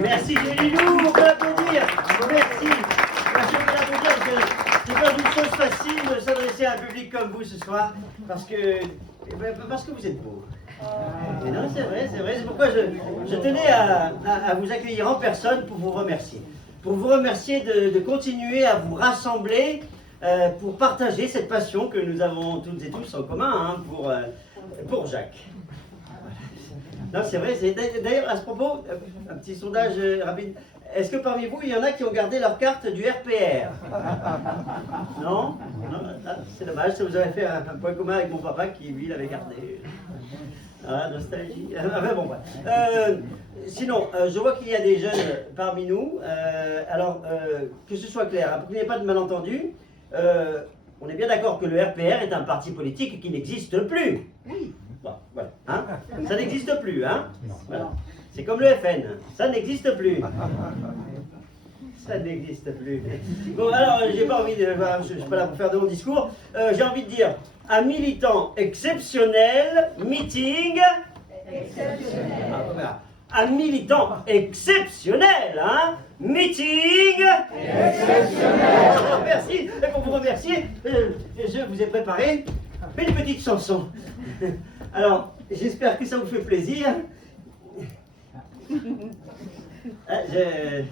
Merci, Lilou, on peut l'applaudir. Merci. Merci, on peut l'applaudir parce que c'est pas une chose facile de s'adresser à un public comme vous ce soir parce que vous êtes beau. Mais non, c'est vrai, c'est pourquoi je tenais à vous accueillir en personne pour vous remercier. Pour vous remercier de continuer à vous rassembler pour partager cette passion que nous avons toutes et tous en commun hein, pour Jacques. Non, c'est vrai, d'ailleurs à ce propos, un petit sondage rapide. Est-ce que parmi vous, il y en a qui ont gardé leur carte du RPR? Non? C'est dommage, ça vous avez fait un point commun avec mon papa qui, lui, l'avait gardé. Ah, nostalgie. Enfin bon, sinon, je vois qu'il y a des jeunes parmi nous. Alors, que ce soit clair, pour qu'il n'y ait pas de malentendu, on est bien d'accord que le RPR est un parti politique qui n'existe plus. Oui. Bon, voilà. Hein, ça n'existe plus, hein? Voilà. C'est comme le FN, ça n'existe plus. Ça n'existe plus. Bon, alors, j'ai pas envie de... Je suis pas là pour faire de mon discours. J'ai envie de dire, un militant exceptionnel, meeting... Exceptionnel. Un militant exceptionnel, hein? Meeting... Exceptionnel. Merci. Et pour vous remercier, je vous ai préparé une petite chanson. Alors, j'espère que ça vous fait plaisir. J'ai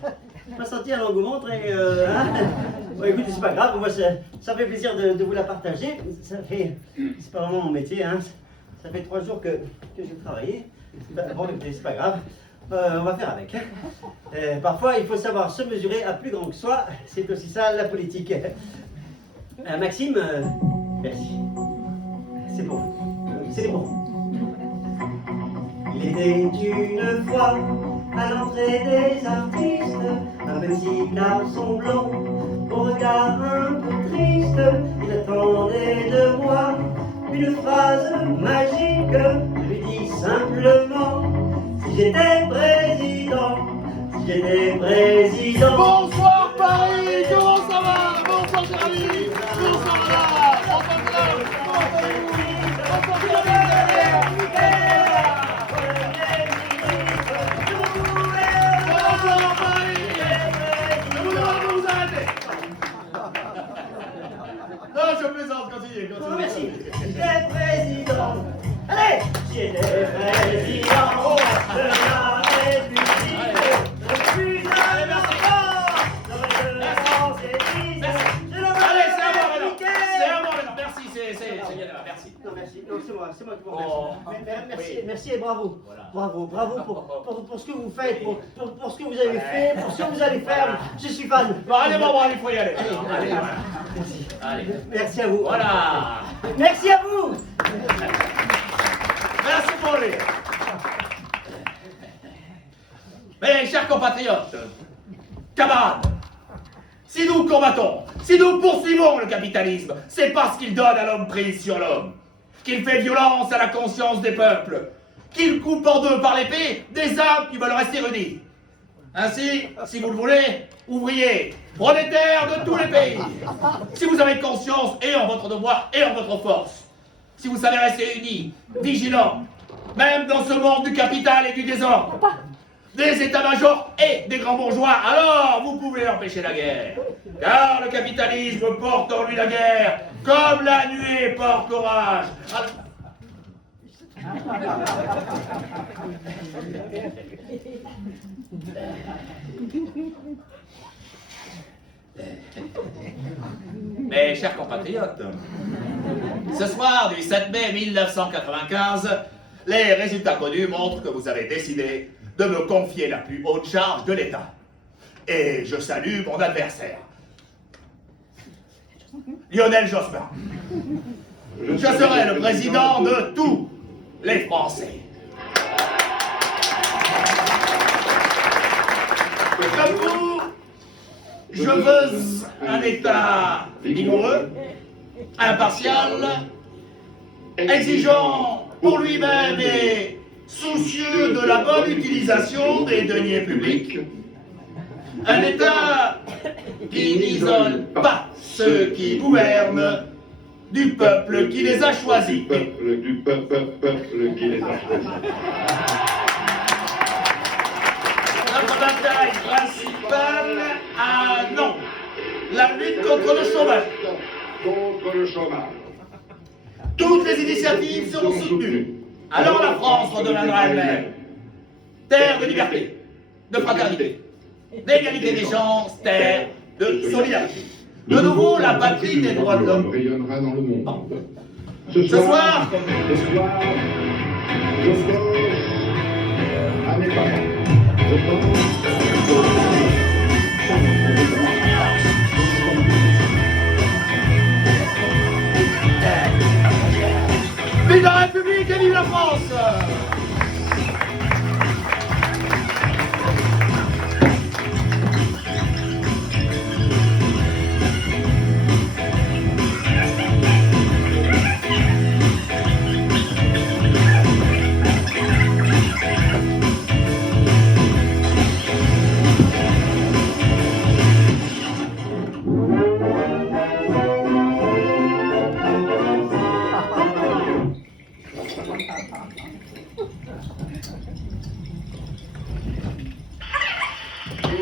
pas senti un engouement très... Hein? Bon, écoutez, c'est pas grave, moi ça fait plaisir de vous la partager. C'est pas vraiment mon métier, hein. Ça fait 3 jours que je travaille. Bon, écoutez, c'est pas grave. On va faire avec. Parfois, il faut savoir se mesurer à plus grand que soi. C'est aussi ça, la politique. Maxime, merci. C'est bon. C'est bon. Il était une fois à l'entrée des artistes un petit garçon blond au regard un peu triste. Il attendait de moi une phrase magique. Je lui dis simplement: si j'étais président, si j'étais président. Bonsoir Paris, comment ça va? Bonsoir Jérémy, bonsoir là, bonsoir là, comment allez-vous? Bonsoir Jérémy. Bonsoir Paris. Je vous demande de vous arrêter. Non, je plaisante, continuez. Merci. J'étais président. Allez! J'étais président de la République. Le plus un enfant de France et d'Israël. Allez, c'est à moi maintenant. C'est à moi maintenant. Merci, c'est bien là. Merci. Non, merci. Non, c'est moi qui vous remercie. Merci et bravo. Bravo pour ce que vous faites, pour ce que vous avez fait, pour ce que vous allez faire. Je suis fan. Bon, allez, maman, il faut y aller. Allez, voilà. Merci. Allez. Merci à vous. Voilà. Merci à vous. Merci pour rire. Mes chers compatriotes, camarades, si nous combattons, si nous poursuivons le capitalisme, c'est parce qu'il donne à l'homme prise sur l'homme, qu'il fait violence à la conscience des peuples, qu'il coupe en deux par l'épée des âmes qui veulent rester unies. Ainsi, si vous le voulez, ouvriers, prolétaires de tous les pays, si vous avez conscience et en votre devoir et en votre force, si vous savez rester unis, vigilants, même dans ce monde du capital et du désordre, des états-majors et des grands bourgeois, alors vous pouvez empêcher la guerre. Car le capitalisme porte en lui la guerre, comme la nuée porte l'orage. Mes chers compatriotes, ce soir du 7 mai 1995, les résultats connus montrent que vous avez décidé de me confier la plus haute charge de l'État. Et je salue mon adversaire, Lionel Jospin. Je serai le président de tous les Français. Comme vous, je veux un État vigoureux, impartial, exigeant pour lui-même et soucieux de la bonne utilisation des deniers publics. Un État qui n'isole pas ceux qui gouvernent du peuple qui les a choisis. Du peuple qui les a choisis. bataille principale, ah non, la lutte contre le chômage. Contre le chômage. Toutes les initiatives seront soutenues. Alors la France redeviendra elle-même terre de liberté, de fraternité, d'égalité des chances, terre de solidarité. De nouveau, la patrie des droits de l'homme rayonnera dans le monde. Ce soir, je pense à mes parents. Je vive la République et vive la France!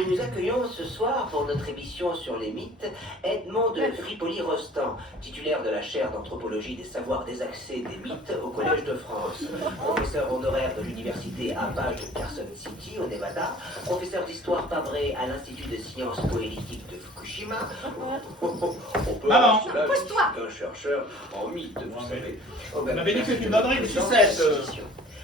Nous accueillons ce soir pour notre émission sur les mythes Edmond de Fripoli-Rostand, titulaire de la chaire d'anthropologie des savoirs désaxés des mythes au Collège de France, professeur honoraire de l'université Apache de Carson City au Nevada, professeur d'histoire pas vrai à l'Institut de sciences poétiques de Fukushima. On peut Maman. un chercheur en mythes, vous savez. Vous m'avez dit que tu me donnerais une sucette.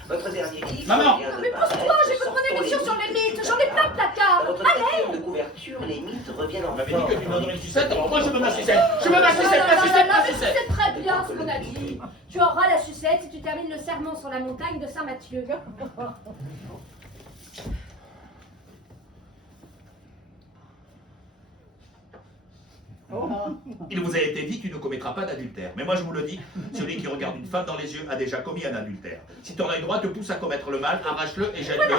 Votre dernier livre. Maman. Mais pose-toi, j'écoute mon émission sur les mythes, j'en ai plein de Dans placards. votre quatrième de couverture, les mythes reviennent en Vous m'avez dit forme. que tu me donnerais une sucette, alors moi je veux ma sucette. Je veux ma sucette, ma Mais sucette, ma tu sucette. sais très bien ce qu'on a dit. Tu auras la sucette si tu termines le sermon sur la montagne de Saint-Mathieu. Il vous a été dit, tu ne commettras pas d'adultère. Mais moi je vous le dis, celui qui regarde une femme dans les yeux a déjà commis un adultère. Si ton œil droit te pousse à commettre le mal, arrache-le et jette-le.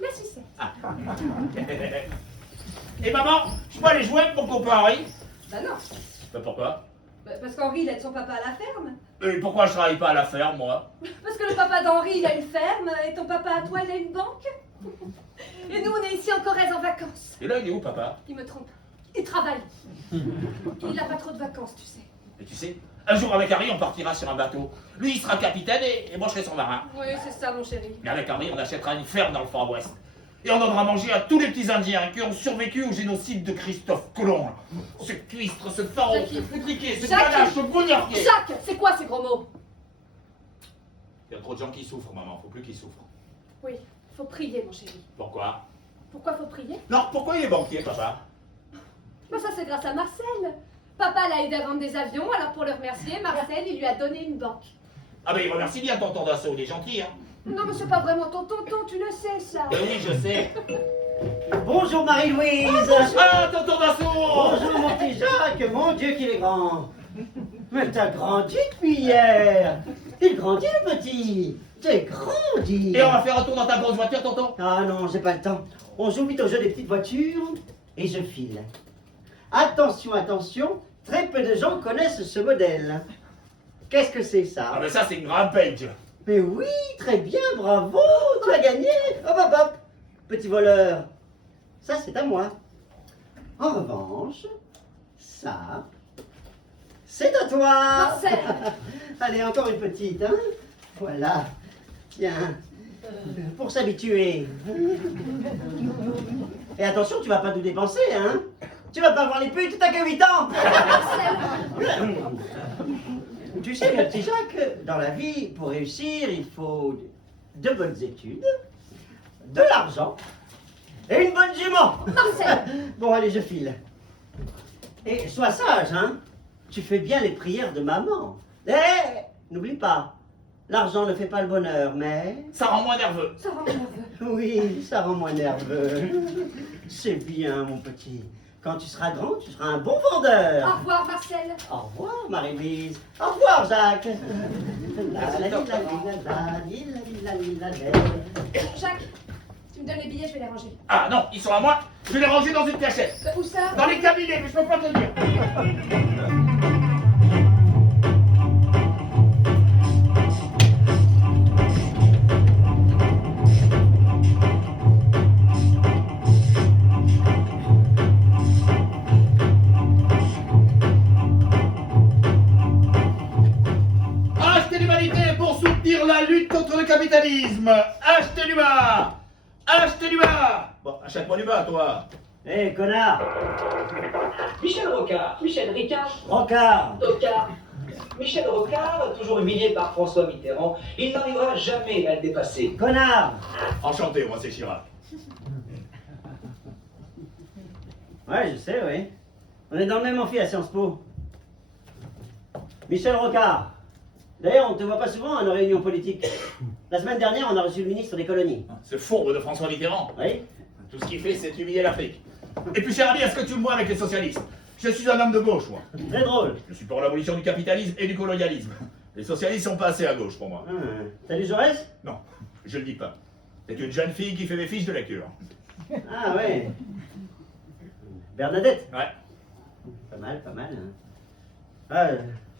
La sucette. Et maman, je peux aller jouer avec mon copain Henri? Bah non, Pourquoi? parce qu'Henri il aide son papa à la ferme. Et pourquoi je travaille pas à la ferme, moi? Parce que le papa d'Henri il a une ferme et ton papa à toi il a une banque. Et nous on est ici en Corrèze en vacances. Et là, il est où, papa? Il me trompe. Il travaille. Il a pas trop de vacances, tu sais. Et tu sais, un jour avec Harry, on partira sur un bateau. Lui, il sera capitaine et moi, je serai son marin. Oui, c'est ça mon chéri. Mais avec Harry, on achètera une ferme dans le Far West. Et on donnera à manger à tous les petits Indiens qui ont survécu au génocide de Christophe Colomb. Ce cuistre, ce pharaon, Jackie. ce cliquet, ce Jackie. ganache, ce bognardier. Jacques, c'est quoi ces gros mots? Il y a trop de gens qui souffrent, maman. Faut plus qu'ils souffrent. Oui, faut prier mon chéri. Pourquoi? Pourquoi faut prier? Non, pourquoi il est banquier, papa? Bah ça c'est grâce à Marcel. Papa l'a aidé à vendre des avions, alors pour le remercier, Marcel il lui a donné une banque. Ah ben, il remercie bien tonton Dassault, il est gentil, hein. Non mais c'est pas vraiment ton tonton, tu le sais ça. Ben oui, je sais. Bonjour Marie-Louise. Ah, tonton Dassault! Bonjour mon petit Jacques, mon Dieu qu'il est grand. Mais t'as grandi depuis hier. Il grandit le petit. T'es grandi. Et on va faire un tour dans ta grosse voiture, tonton? Ah non, j'ai pas le temps. On joue vite au jeu des petites voitures et je file. Attention, attention, très peu de gens connaissent ce modèle. Qu'est-ce que c'est Ah ça? ben ça, c'est une Rampage. Mais oui, très bien, bravo, tu as gagné. Hop, hop, hop. Petit voleur, ça c'est à moi. En revanche, ça, c'est à toi. Marcel. Allez, encore une petite, hein. Voilà. Tiens, pour s'habituer. Et attention, tu vas pas tout dépenser, hein. Tu vas pas voir les putes, t'as que 8 ans. Tu sais, mon petit Jacques, dans la vie, pour réussir, il faut de bonnes études, de l'argent et une bonne jument. Marcel. Bon, allez, je file. Et sois sage, hein. Tu fais bien les prières de maman. Eh, n'oublie pas, l'argent ne fait pas le bonheur, mais... Ça rend moins nerveux. Ça rend nerveux. Oui, ça rend moins nerveux. C'est bien, mon petit. Quand tu seras grand, tu seras un bon Au vendeur. revoir Marcel. Au revoir, Marie-Louise. Au revoir, Jacques. Jacques, tu me donnes les billets, je vais les ranger. Ah non, ils sont à moi. Je vais les ranger dans une cachette. Où ça? Dans les cabinets, mais je peux pas te le dire. capitalisme. Achetez du bas. Achetez du bas. Bon, achète-moi du bas, toi. Hé, connard! Michel Rocard, Michel Ricard, Rocard! Rocard. Michel Rocard, toujours humilié par François Mitterrand, il n'arrivera jamais à le dépasser. Connard! Enchanté, moi c'est Chirac. Ouais, je sais, oui. On est dans le même amphi à Sciences Po. Michel Rocard. D'ailleurs, on ne te voit pas souvent à nos réunions politiques. La semaine dernière, on a reçu le ministre des colonies. Ce fourbe de François Mitterrand. Oui? Tout ce qu'il fait, c'est humilier l'Afrique. Et puis, cher ami, est-ce que tu me vois avec les socialistes? Je suis un homme de gauche, moi. Très drôle. Je suis pour l'abolition du capitalisme et du colonialisme. Les socialistes sont pas assez à gauche pour moi. T'as lu Jaurès? Non, je le dis pas. C'est une jeune fille qui fait des fiches de lecture. Ah ouais. Bernadette? Ouais. Pas mal, pas mal. Hein. Ah,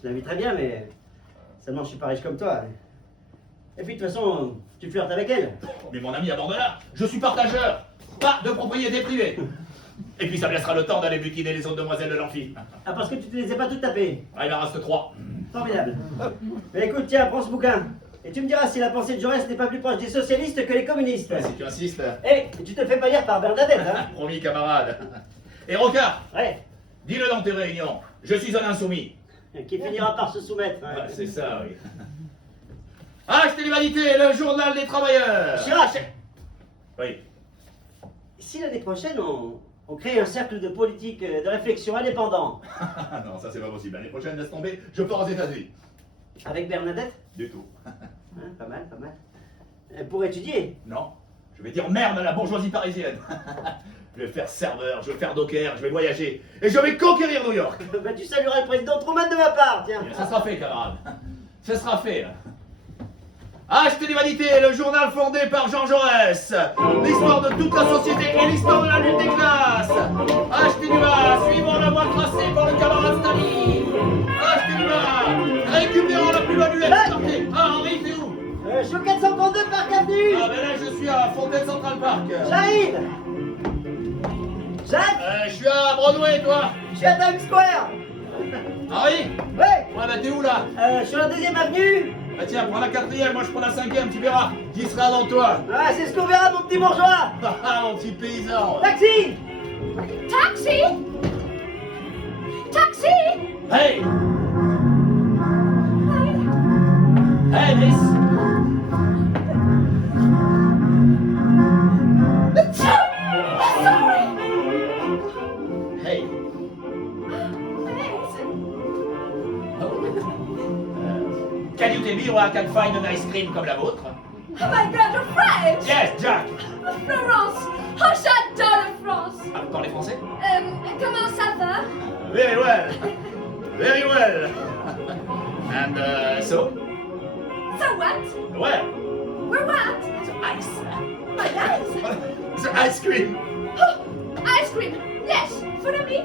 je l'invite très bien, mais seulement je suis pas riche comme toi. Et puis de toute façon, tu flirtes avec elle. Mais mon ami, abandonne-la. Je suis partageur. Pas de propriété privée. Et puis ça me laissera le temps d'aller butiner les autres demoiselles de l'amphi. Ah, parce que tu te les as pas toutes tapées. Ah, il en reste 3. Formidable. Mais écoute, tiens, prends ce bouquin. Et tu me diras si la pensée de Jaurès n'est pas plus proche des socialistes que les communistes. Si tu insistes. Eh, tu te fais pas lire par Bernadette, hein? Promis, camarade. Et Rocard, Ouais. dis-le dans tes réunions. Je suis un insoumis. Qui finira par se soumettre. Hein. Ouais, c'est ça, oui. Achetez l'humanité, le journal des travailleurs. Chirac, Oui. si l'année prochaine on crée un cercle de politique de réflexion indépendant Non, ça c'est pas possible. L'année prochaine, laisse tomber, je pars aux États-Unis. avec Bernadette, Du tout. hein, pas mal, pas mal. Pour étudier. Non, je vais dire merde à la bourgeoisie parisienne. Je vais faire serveur, je vais faire docker, je vais voyager. Et je vais conquérir New York. Bah, tu salueras le président Truman de ma part, tiens. Ça sera fait, camarade. Ça sera fait. Achetez l'humanité, le journal fondé par Jean Jaurès. L'histoire de toute la société et l'histoire de la lutte des classes. Achetez du bas, suivant la voie tracée par le camarade Staline. Achetez du bas, récupérant la plus-value exportée. Ah, Henri, t'es où? Je suis au 432 Parc Avenue. Ah, ben là, je suis à Fontaine Central Park. Shahid. Jacques, Je suis à Broadway, toi. je suis à Times Square. Henri? Ouais, Ouais, bah t'es où là? je suis à la 2e avenue. Bah tiens, prends la 4e, moi je prends la 5e, tu verras. J'y serai avant toi. Ah, c'est ce qu'on verra, mon petit bourgeois. Ah, mon petit paysan. Taxi. Taxi! Taxi! Hey! Hey, miss! Sorry! Hey! Thanks. Can you tell me where I can find an ice cream comme la vôtre? Oh my god, you're French! Yes, Jack! Florence! Oh, j'adore la France! Ah, vous parlez français? Comment ça va? Very well! Very well! And so? So what? Well, We're what? the ice. My eyes! The ice cream! Oh, ice cream! Yes! Follow me!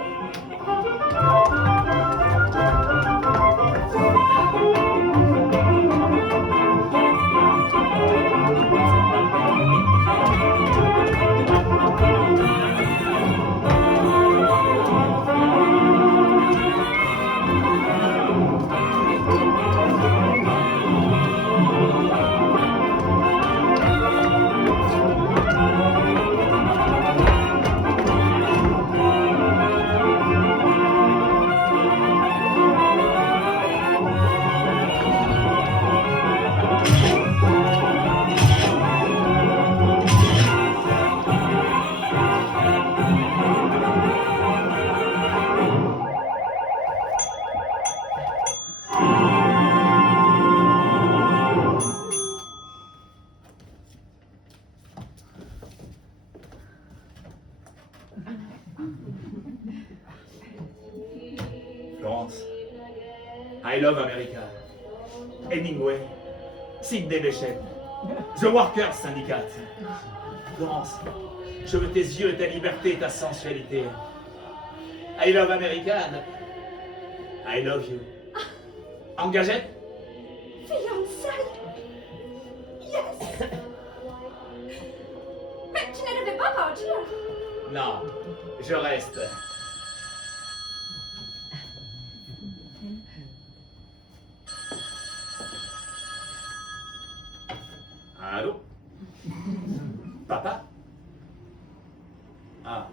Florence, I love America. Hemingway, Sidney Bechet, The Workers Syndicate. Florence, je veux tes yeux, ta liberté, ta sensualité. I love America. I love you. Engagé? Fiançailles? Yes! Mais tu ne devais pas partir. Non, je reste. Papa? Ah.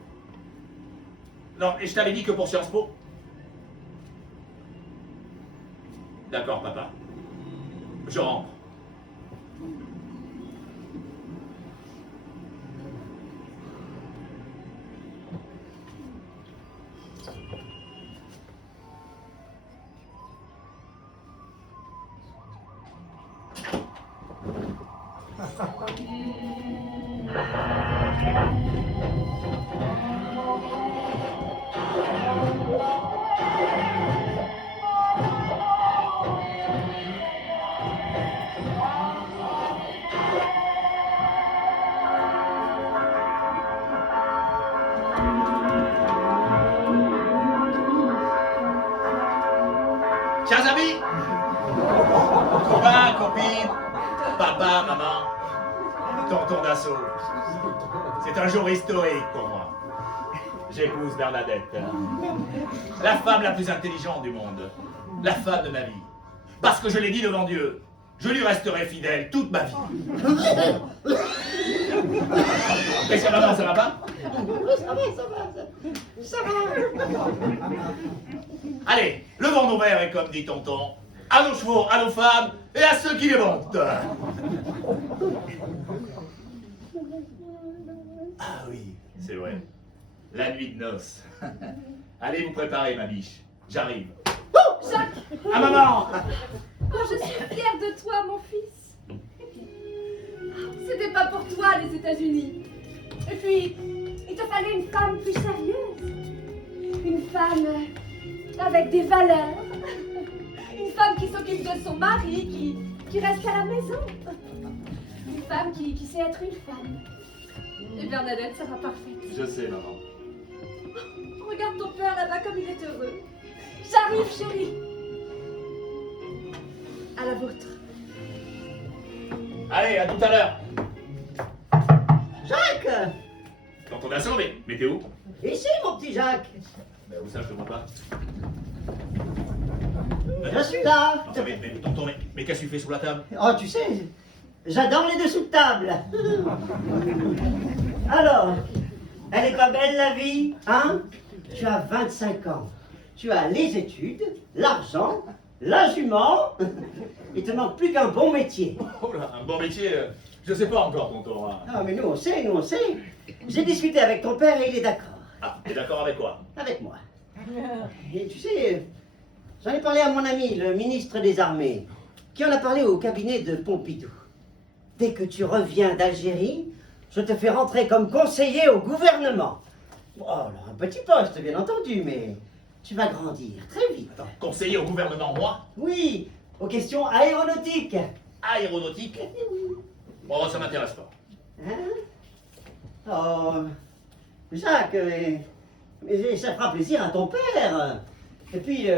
Non, et je t'avais dit que pour Sciences Po. D'accord, papa. Je rentre. Chers amis, copains, copines, papa, maman, tonton d'assaut, c'est un jour historique pour moi. J'épouse Bernadette, la femme la plus intelligente du monde, la femme de ma vie. Parce que je l'ai dit devant Dieu, je lui resterai fidèle toute ma vie. Qu'est-ce que maman, ça va pas? Ça va. Allez, levons nos verres et comme dit tonton, à nos chevaux, à nos femmes et à ceux qui les montent. Ah oui, c'est vrai. La nuit de noces. Allez vous préparer, ma biche. J'arrive. Jacques! Ah maman! Oh, je suis fière de toi, mon fils. C'était pas pour toi, les États-Unis. Et puis, il te fallait une femme plus sérieuse. Une femme avec des valeurs. Une femme qui s'occupe de son mari, qui reste à la maison. Une femme qui sait être une femme. Et Bernadette sera parfaite. Je sais, maman. Regarde ton père là-bas comme il est heureux. J'arrive, chérie. À la vôtre. Allez, à tout à l'heure. Jacques! Tonton d'assaut, mais t'es où? Ici, mon petit Jacques. Ben, où ça, je te vois pas. Je suis là. Enfin, mais tonton, mais qu'est-ce que tu fais sous la table? Oh, tu sais, j'adore les dessous de table. Alors, elle est pas belle la vie, hein? Tu as 25 ans. Tu as les études, l'argent, la jument. Il te manque plus qu'un bon métier. Oh là, un bon métier, je sais pas encore, tonton. Hein. Ah, mais nous on sait, nous on sait. J'ai discuté avec ton père et il est d'accord. Ah, t'es d'accord avec quoi? Avec moi. Et tu sais, j'en ai parlé à mon ami, le ministre des Armées, qui en a parlé au cabinet de Pompidou. Dès que tu reviens d'Algérie, je te fais rentrer comme conseiller au gouvernement. Oh, alors, un petit poste, bien entendu, mais tu vas grandir très vite. Attends, conseiller au gouvernement, moi? Oui, aux questions aéronautiques. Aéronautique? Bon, ça m'intéresse pas. Hein? Oh, Jacques, mais ça fera plaisir à ton père. Et puis,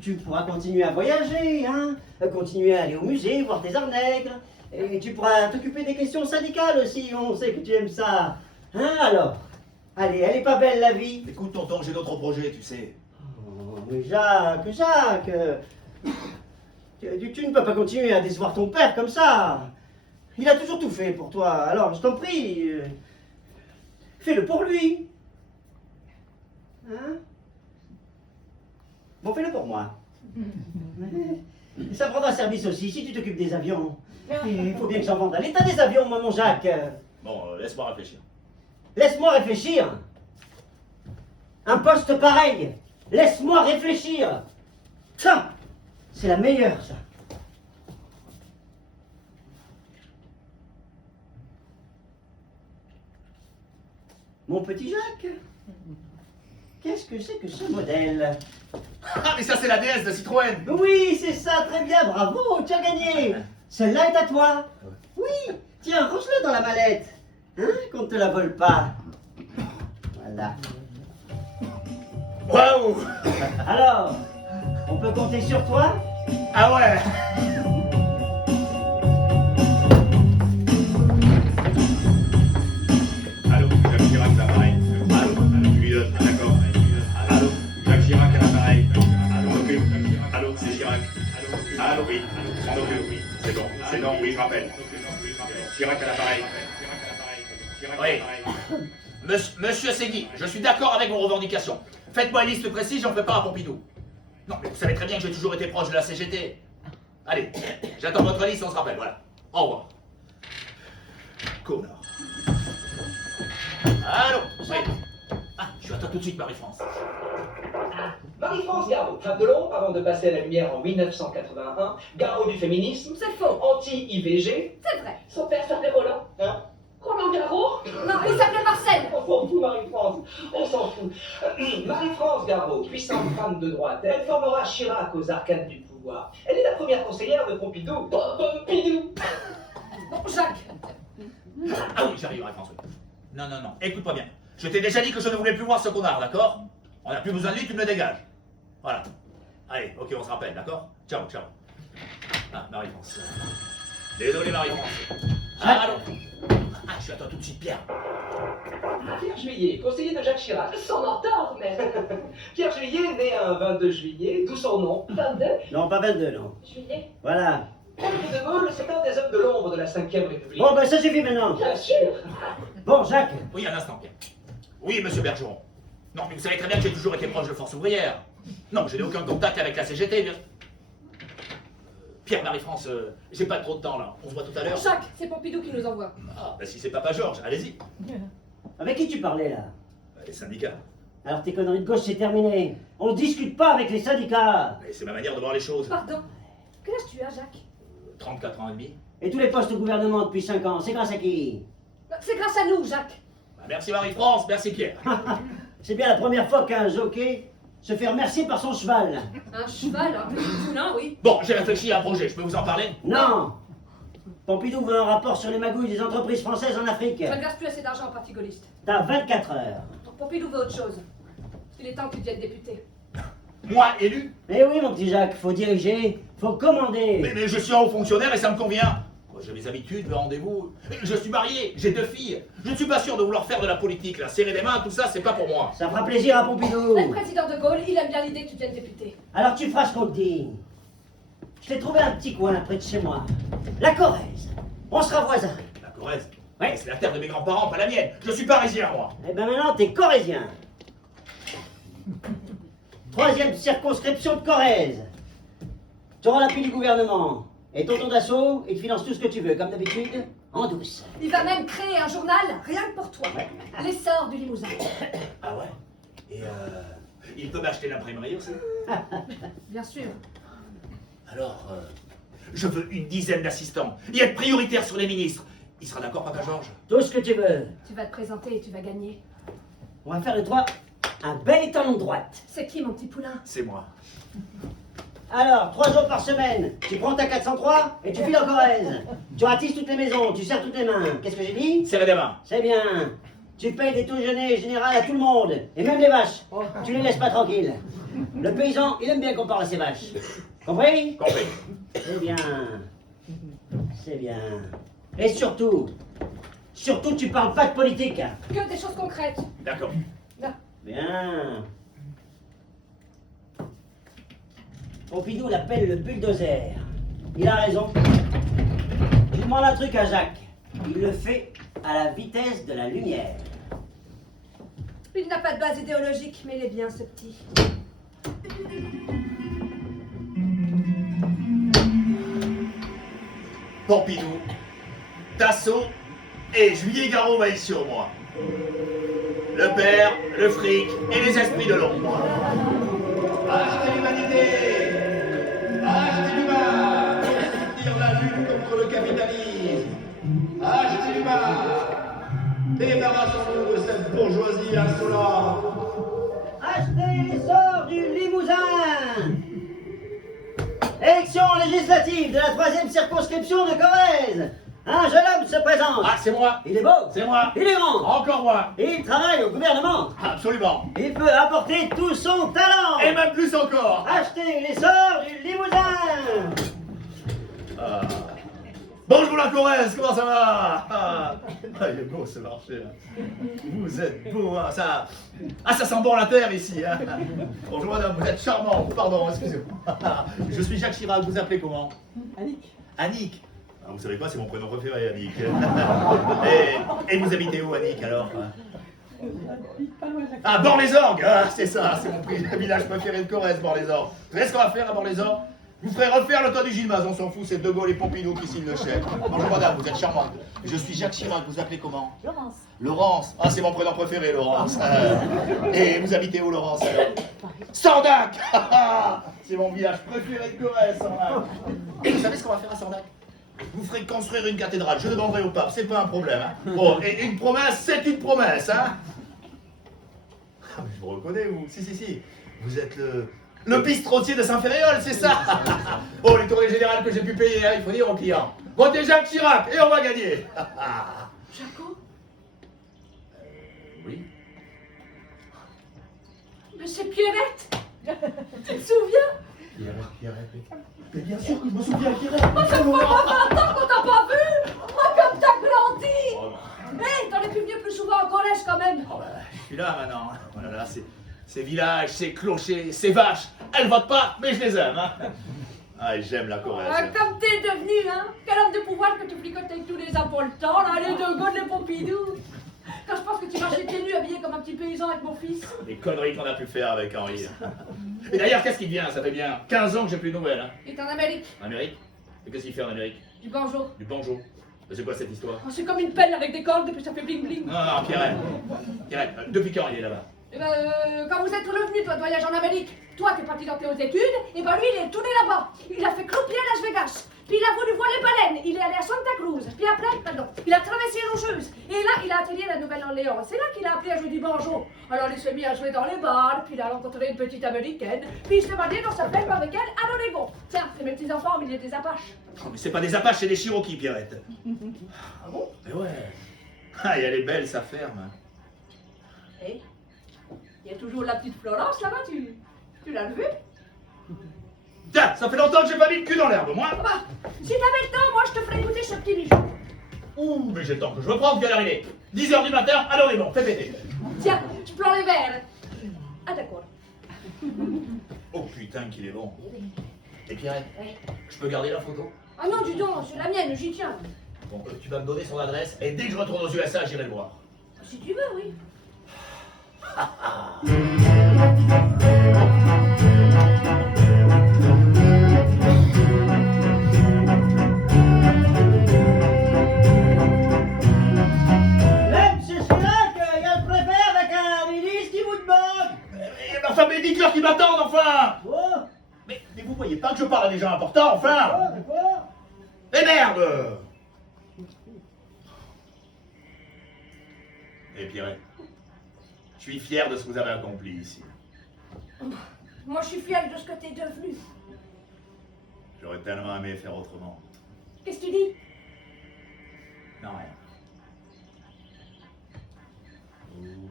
tu pourras continuer à voyager, hein? Continuer à aller au musée, voir tes arts nègres. Et tu pourras t'occuper des questions syndicales aussi, on sait que tu aimes ça. Hein, alors? Allez, elle est pas belle la vie? Écoute, tonton, j'ai d'autres projets, tu sais. Oh, mais Jacques, tu ne peux pas continuer à décevoir ton père comme ça. Il a toujours tout fait pour toi, alors je t'en prie, fais-le pour lui. Hein? Bon, fais-le pour moi. Ça prendra service aussi si tu t'occupes des avions. Il faut bien que j'en vende à l'état des avions, moi, mon Jacques. Bon, laisse-moi réfléchir. Laisse-moi réfléchir. Un poste pareil. Laisse-moi réfléchir. Ça, c'est la meilleure, ça. Mon petit Jacques, qu'est-ce que c'est que ce modèle? Ah, mais ça, c'est la déesse de Citroën. Oui, c'est ça, très bien, bravo, tu as gagné. Celle-là est à toi. Oui, tiens, range-la dans la mallette. Hein, qu'on ne te la vole pas. Voilà. Waouh! Alors, on peut compter sur toi? Ah ouais! Allô, Jacques Chirac, l'appareil. Allô, tu lui donnes, ah, d'accord. Allô, Jacques Chirac à l'appareil. Allô, c'est Chirac. Allô, oui, je m'en occupe, oui. C'est bon, oui, je rappelle. Chirac à l'appareil. Oui. Monsieur Segui, je suis d'accord avec vos revendications. Faites-moi une liste précise, j'en prépare à Pompidou. Non, mais vous savez très bien que j'ai toujours été proche de la CGT. Allez, j'attends votre liste, on se rappelle, voilà. Au revoir. Connard. Allô? Oui. Ah, je attends tout de suite, Marie-France. Marie-France Garot, femme de l'ombre, avant de passer à la lumière en 1981, Garot du féminisme, C'est faux. anti-IVG. C'est vrai. Son père s'appelait Roland, hein? Roland Garot? Non, il s'appelait Marcel. On s'en fout, Marie-France, on s'en fout. Marie-France Garot, puissante femme de droite, elle formera Chirac aux arcanes du pouvoir. Elle est la première conseillère de Pompidou. Pompidou! Bon, Jacques. Ah oui, j'arrive, Marie-France. Oui. Non, non, non, écoute-moi bien. Je t'ai déjà dit que je ne voulais plus voir ce connard, d'accord? On n'a plus besoin de lui, tu me le dégages. Voilà. Allez, ok, on se rappelle, d'accord? Ciao, ciao. Ah, Marie-France. Désolé, Marie-France. Ah, allô? Ah, je suis à toi tout de suite, Pierre. Pierre Juillet, conseiller de Jacques Chirac. Son mentor, même. Pierre Juillet, né un 22 juillet, d'où son nom. 22 Non, pas 22, non. Juillet. Voilà. Henri de Gaulle, c'est un des hommes de l'ombre de la 5e République. Bon, ben ça suffit maintenant. Bien sûr. Bon, Jacques. Oui, un instant, Pierre. Oui, monsieur Bergeron. Non, mais vous savez très bien que j'ai toujours été proche de Force ouvrière. Non, je n'ai aucun contact avec la CGT, bien. Pierre, Marie-France, j'ai pas trop de temps là. On se voit tout à l'heure. Jacques, c'est Pompidou qui nous envoie. Ah, bah si c'est Papa Georges, allez-y. Avec qui tu parlais là? Les syndicats. Alors tes conneries de gauche, c'est terminé. On ne discute pas avec les syndicats. Mais c'est ma manière de voir les choses. Pardon. Quel âge tu as, Jacques? 34 ans et demi. Et tous les postes au gouvernement depuis 5 ans, c'est grâce à qui? C'est grâce à nous, Jacques. Bah, merci Marie-France, merci Pierre. C'est bien la première fois qu'un jockey se fait remercier par son cheval. Un cheval, un petit poulain, oui. Bon, j'ai réfléchi à un projet, je peux vous en parler? Non. Pompidou veut un rapport sur les magouilles des entreprises françaises en Afrique. Je ne verse plus assez d'argent en parti gaulliste. T'as 24 heures. Pompidou veut autre chose. Il est temps que tu deviennes député. Moi, élu? Eh oui, mon petit Jacques, faut diriger, faut commander. Mais je suis un haut fonctionnaire et ça me convient. Moi, j'ai mes habitudes, mes rendez-vous. Je suis marié, j'ai 2 filles. Je ne suis pas sûr de vouloir faire de la politique, là. Serrer des mains, tout ça, c'est pas pour moi. Ça fera plaisir à Pompidou. Le président de Gaulle, il aime bien l'idée que tu deviennes député. Alors tu feras ce qu'on te dit. Je t'ai trouvé un petit coin près de chez moi. La Corrèze. On sera voisins. La Corrèze? Ouais. C'est la terre de mes grands-parents, pas la mienne. Je suis parisien, moi. Eh ben maintenant, t'es corrézien. 3e circonscription de Corrèze. Tu auras l'appui du gouvernement. Et tonton d'assaut, il te finance tout ce que tu veux, comme d'habitude, en douce. Il va même créer un journal, rien que pour toi. L'essor du Limousin. Ah ouais? Et il peut m'acheter l'imprimerie aussi? Bien sûr. Alors, je veux une dizaine d'assistants. Et être prioritaire sur les ministres. Il sera d'accord, Papa Georges? Tout ce que tu veux. Tu vas te présenter et tu vas gagner. On va faire de toi un bel étalon de droite. C'est qui, mon petit poulain? C'est moi. Alors, 3 jours par semaine, tu prends ta 403 et tu files en Corrèze. Tu ratisses toutes les maisons, tu serres toutes les mains. Qu'est-ce que j'ai dit? Serrez des mains. C'est bien. Tu payes des taux généraux à tout le monde, et même les vaches. Tu les laisses pas tranquilles. Le paysan, il aime bien qu'on parle à ses vaches. Compris? Compris. C'est bien. C'est bien. Et surtout, tu parles pas de politique. Que des choses concrètes. D'accord. Là. Bien. Pompidou l'appelle le bulldozer. Il a raison. Je demande un truc à Jacques. Il le fait à la vitesse de la lumière. Il n'a pas de base idéologique, mais il est bien, ce petit. Pompidou, Dassault et Juillet Garot veillent sur moi. Le père, le fric et les esprits de l'ombre. Achetez l'humanité! Achetez l'humain! Tire la lutte contre le capitalisme! Achetez l'humain! Débarrassons-nous de cette bourgeoisie insolente! Achetez l'essor du Limousin. Élection législative de la 3e circonscription de Corrèze. Un jeune homme se présente. Ah, c'est moi! Il est beau. C'est moi! Il est grand. Encore moi! Il travaille au gouvernement. Absolument! Il peut apporter tout son talent. Et même plus encore! Achetez l'essor du Limousin. Ah. Bonjour la Corrèze, comment ça va? Ah, il est beau ce marché. Hein. Vous êtes beau, hein, ça. Ah, ça sent bon la terre ici. Hein. Bonjour madame, vous êtes charmante. Pardon, excusez-moi. Je suis Jacques Chirac, vous appelez comment? Annick. Annick. Ah, vous savez quoi, c'est mon prénom préféré, Annick. Et vous habitez où, Annick, alors? Ah, Bord-les-Orgues. Ah, c'est ça, c'est mon village préféré de Corrèze, Bord-les-Orgues. Vous savez ce qu'on va faire à Bord-les-Orgues? Vous ferez refaire le toit du Gymnase, on s'en fout, c'est De Gaulle et Pompidou qui signent le chèque. Bonjour madame, vous êtes charmante. Je suis Jacques Chirac, vous appelez comment? Laurence. Laurence. Ah, c'est mon prénom préféré, Laurence. Et vous habitez où, Laurence, alors? Sandac. C'est mon village préféré de Corrèze, Sandac. Et vous savez ce qu'on va faire à Sandac? Vous ferez construire une cathédrale, je demanderai au pape, c'est pas un problème. Hein. Bon, et une promesse, c'est une promesse, hein. Ah, mais je vous reconnais, vous. Si. Vous êtes le bistrotier de Saint-Ferréol, c'est ça. Oh, les tournées générales que j'ai pu payer, hein, il faut dire aux clients. Votez Jacques Chirac et on va gagner. Jaco? Oui. Mais c'est Pierrette. Tu te souviens? Pierrette. Mais bien sûr que je me souviens, Pierrette. Ça fait pas 20 ans qu'on t'a pas vu. Oh, comme t'as grandi. Hé, t'aurais pu venir plus souvent en collège quand même. Oh, bah, je suis là maintenant. Oh là là, ces villages, ces clochers, ces vaches, elles votent pas, mais je les aime. Hein. Ah, j'aime la Corrèze. Ah, comme t'es devenu, hein. Quel homme de pouvoir que tu flicotes avec tous les apoltans, là, les De Gaulle, les Pompidou. Quand je pense que tu marchais pieds nus habillé comme un petit paysan avec mon fils. Les conneries qu'on a pu faire avec Henri. Et d'ailleurs, qu'est-ce qu'il devient? Ça fait bien 15 ans que j'ai plus de nouvelles. Hein. Il est en Amérique. En Amérique? Et qu'est-ce qu'il fait en Amérique? Du banjo. Du banjo. C'est quoi cette histoire? Oh, c'est comme une pelle avec des cordes et puis ça fait bling bling. Non, Pierrette. Pierrette, depuis quand il est là-bas? Eh ben, quand vous êtes revenu, toi, de voyage en Amérique, toi, t'es parti dans tes hautes études, et ben lui, il est tourné là-bas. Il a fait croupier à Las Vegas. Puis il a voulu voir les baleines. Il est allé à Santa Cruz. Puis après, il a traversé les Rocheuses. Et là, il a atterri à la Nouvelle-Orléans. C'est là qu'il a appris à jouer du banjo. Alors il s'est mis à jouer dans les bars, puis il a rencontré une petite américaine. Puis il s'est marié dans sa ferme avec elle à l'Oregon. Tiens, c'est mes petits-enfants au milieu des Apaches. Oh, mais c'est pas des Apaches, c'est des Cherokees, Pierrette. Ah bon? Mais ouais. Ah, et elle est belle, sa ferme. Et il y a toujours la petite Florence là-bas, tu l'as vue? Tiens, ça fait longtemps que j'ai pas mis le cul dans l'herbe, moi. Ah bah, si t'avais le temps, moi je te ferais goûter ce petit bijou. Ouh, mais j'ai le temps que je me prends, quelle heure il est? 10h du matin, alors il est bon, fais péter. Tiens, tu prends les verres. Ah d'accord. Oh putain qu'il est bon. Et Pierrette, Ouais. je peux garder la photo? Ah non, dis donc, c'est la mienne, j'y tiens. Bon, tu vas me donner son adresse, et dès que je retourne aux USA, j'irai le voir. Si tu veux, oui. Enfin, mais dites-leur qu'ils m'attendent, enfin! Oh, Mais vous voyez pas que je parle à des gens importants, enfin! d'accord. Mais merde! Et Pierrette, je suis fier de ce que vous avez accompli ici. Moi, je suis fière de ce que t'es devenu. J'aurais tellement aimé faire autrement. Qu'est-ce que tu dis? Non, rien.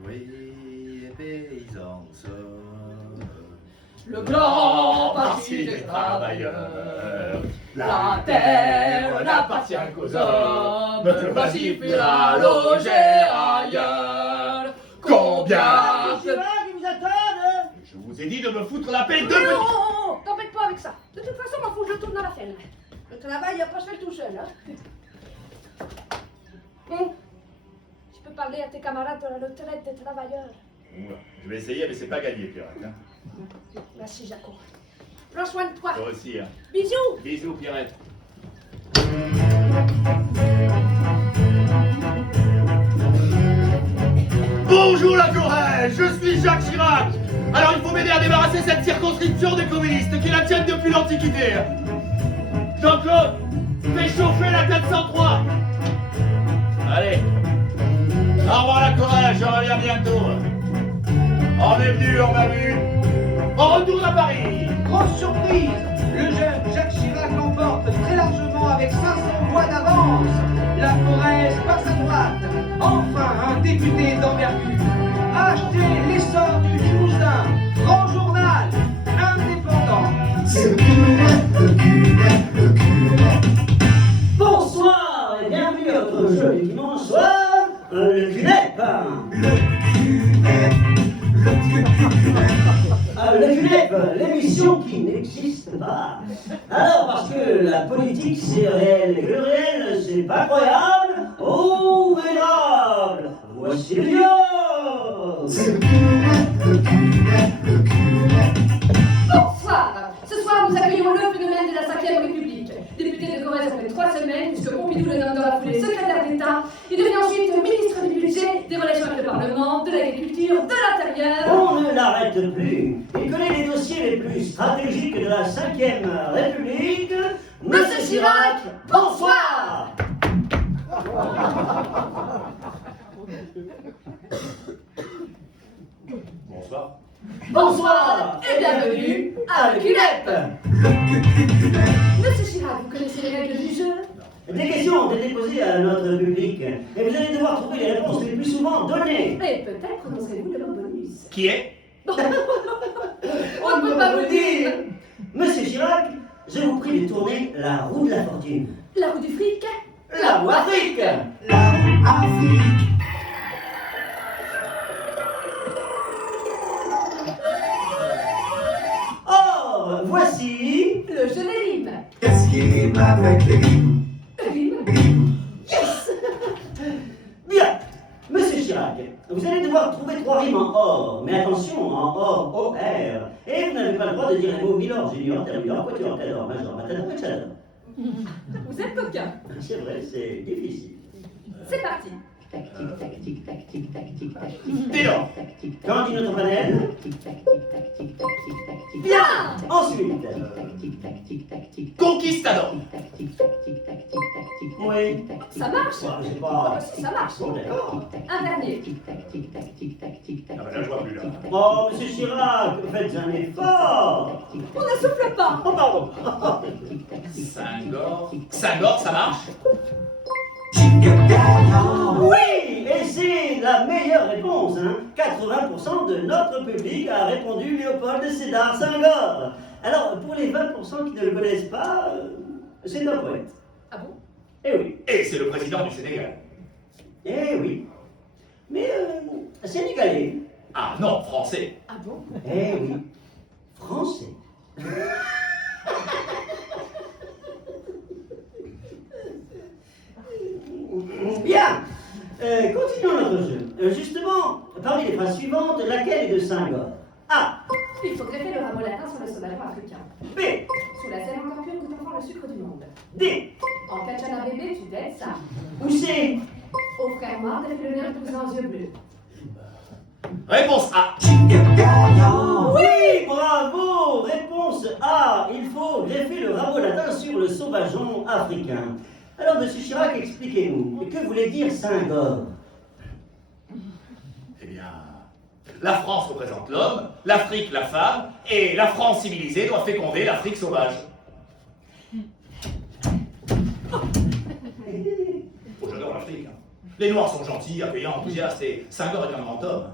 Oui, paysans sommes Le grand parti des travailleurs. La terre n'appartient qu'aux hommes. Vas-y, fais-la loger ailleurs. Combien Tu vois, qui vous attendent? Je vous ai dit de me foutre la paix de Oh, oh, oh, t'embête pas avec ça. De toute façon, m'en fous, je tourne dans la ferme. Le travail, il va pas se faire tout seul, hein. Tu peux parler à tes camarades de la retraite des travailleurs. Oula, je vais essayer, mais c'est pas gagné, Pierrette. Hein. Merci, Jaco. Prends soin de toi. Toi aussi, hein. Bisous. Bisous, Pierrette. Bonjour la Corrèze, je suis Jacques Chirac. Alors il faut m'aider à débarrasser cette circonscription des communistes qui la tiennent depuis l'Antiquité. Jean-Claude, fais chauffer la 403. Allez. Au revoir la Corrèze, je reviens bientôt. On est venu, on m'a vu. On retourne à Paris. Grosse surprise, le jeune Jacques Chirac l'emporte très largement avec 500 voix d'avance. La Corrèze passe à droite. Enfin, un député d'envergure. Achetez l'essor du Limousin. Grand journal, indépendant. Bonsoir et bienvenue à notre joli dimanche soir, le Cunep. Le Cunep, l'émission qui n'existe pas. Alors, parce que la politique c'est réel et que le réel c'est pas croyable, oh mesdames, voici le dieu. Bonsoir. Ce soir, nous accueillons le phénomène de la 5e République. Député de Corrèze après 3 semaines, puisque Pompidou le nomme dans la foulée secrétaire d'État. Il devient ensuite ministre du budget, des relations avec le Parlement, de l'agriculture, de l'intérieur. On ne l'arrête plus. Il connaît les dossiers les plus stratégiques de la 5e République. Monsieur Chirac, bonsoir. Bonsoir. Bonsoir et bienvenue à Le Cunep. Monsieur Chirac, vous connaissez les règles du jeu? Des questions ont été posées à notre public. Et vous allez devoir trouver les réponses les plus souvent données. Et peut-être prononcerez-vous le mot bonus. Qui est? On ne peut pas vous le dire. Monsieur Chirac, je vous prie de tourner la roue de la fortune. La roue du fric. La roue Afrique. La roue Afrique. Or, voici... Le jeu des rimes. Qu'est-ce qui rime avec les rimes? Rime. Bien. Monsieur Chirac, vous allez devoir trouver 3 rimes en or. Mais attention, en or, OR. Et vous n'avez pas le droit de dire les mots Milord, Junior, Terminor, Quatuor, Cador, Major, Matador, Chador. Vous êtes coquin. C'est vrai, c'est difficile. C'est parti. Dès lors. Quand dit notre panel? Bien. Ensuite. Conquistador. Oui. Ça marche. Ouais, c'est pas... Si, ça marche. Bon, d'accord. Un dernier. Ah ben là, je vois plus là. Oh, monsieur Chirac, faites un effort. On ne souffle pas. Oh, pardon. Singor. Singor, ça marche? Oui, et c'est la meilleure réponse. Hein. 80% de notre public a répondu Léopold Sédar Senghor. Alors, pour les 20% qui ne le connaissent pas, c'est un poète. Ah bon? Eh oui, Et c'est le président du Sénégal. eh oui. Mais sénégalais. Ah non, français. Ah bon? Eh oui, français. Bien, continuons notre jeu. Justement, parmi les phrases suivantes, laquelle est de Senghor? A. Il faut greffer le rameau latin sur le sauvageon africain. B. Sous la sève encore pure goûte enfant le sucre du monde. D. En catchant un bébé, tu t'aides ça. Ou C. Au frère noir, t'as fait le nerf cousin aux yeux bleus. Réponse A. Oui, bravo. Réponse A. Il faut greffer le rameau latin sur le sauvageon africain. Alors, monsieur Chirac, expliquez-nous. Que voulait dire Senghor? Eh bien, la France représente l'homme, l'Afrique la femme, et la France civilisée doit féconder l'Afrique sauvage. Oh, j'adore l'Afrique. Hein. Les Noirs sont gentils, accueillants, enthousiastes, et Senghor est un grand homme.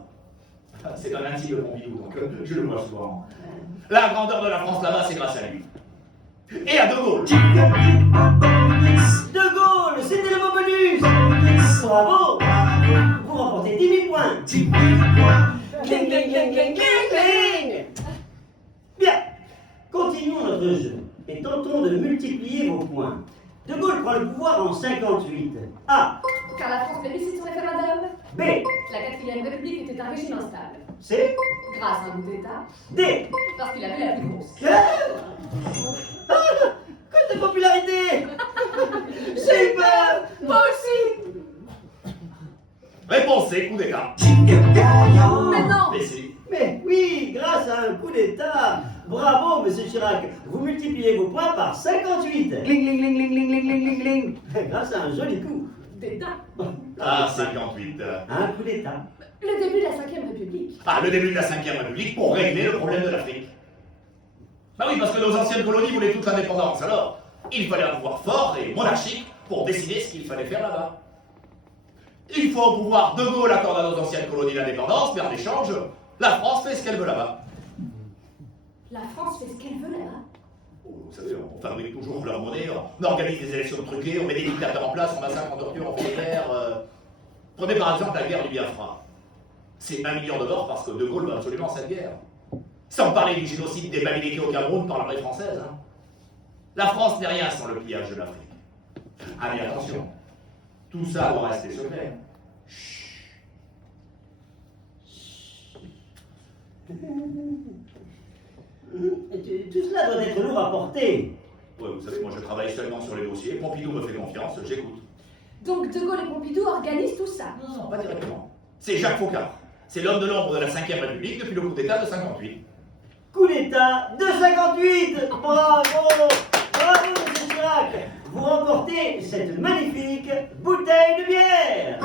C'est un intime de Pompidou, donc je le vois souvent. La grandeur de la France là-bas, c'est grâce à lui. Et à De Gaulle. De Gaulle, c'était le mot bonus. Bravo. Vous remportez 10 000 points. Cling, cling, cling, cling, cling, cling. Bien. Continuons notre jeu et tentons de multiplier vos points. De Gaulle prend le pouvoir en 58. A. Car la France plébiscite son référendum. B. La 4e République était un régime instable. C. Grâce à un coup d'État, D. parce qu'il avait la plus grosse. Code de popularité. J'ai eu peur. Moi aussi. Réponse C, coup d'état. Mais non. Mais si. Mais oui, grâce à un coup d'État. Bravo, monsieur Chirac. Vous multipliez vos points par 58. Grâce à un joli coup. D'État. Ah, 58. Un coup d'État. Le début de la 5e République. Ah, le début de la 5e République pour régler le problème de l'Afrique. Bah oui, parce que nos anciennes colonies voulaient toute l'indépendance, alors il fallait un pouvoir fort et monarchique pour décider ce qu'il fallait faire là-bas. Une fois au pouvoir, De Gaulle accorde à nos anciennes colonies l'indépendance, mais en échange, la France fait ce qu'elle veut là-bas. La France fait ce qu'elle veut là-bas. Oh, vous savez, on fabrique toujours leur monnaie, on organise des élections truquées, on met des dictateurs en place, on massacre, on torture, on fait des guerres. Prenez par exemple la guerre du Biafra. C'est 1 million de morts parce que De Gaulle veut absolument cette guerre. Sans parler du génocide des Bamileke au Cameroun par l'armée française. Hein. La France n'est rien sans le pillage de l'Afrique. Ah mais attention, tout ça doit rester secret. Tout cela doit être lourd à porter. Ouais, vous savez, moi je travaille seulement sur les dossiers. Pompidou me fait confiance, j'écoute. Donc De Gaulle et Pompidou organisent tout ça. Non, pas directement. C'est Jacques Faucard. C'est l'homme de l'ombre de la 5e République depuis le coup d'État de 58. Coup d'État de 58. Bravo. Bravo, M. Chirac. Vous remportez cette magnifique bouteille de bière.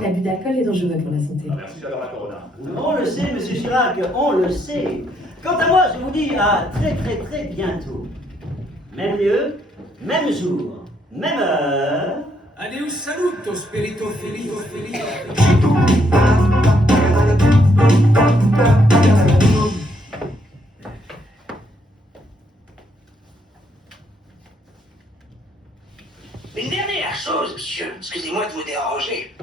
L'abus d'alcool est dangereux pour la santé. Ah, merci, j'adore la Corona. On le sait, M. Chirac, on le sait. Quant à moi, je vous dis à très bientôt. Même lieu, même jour, même heure. Adeus saluto, spirito felice. Une dernière chose, monsieur. Excusez-moi de vous déranger.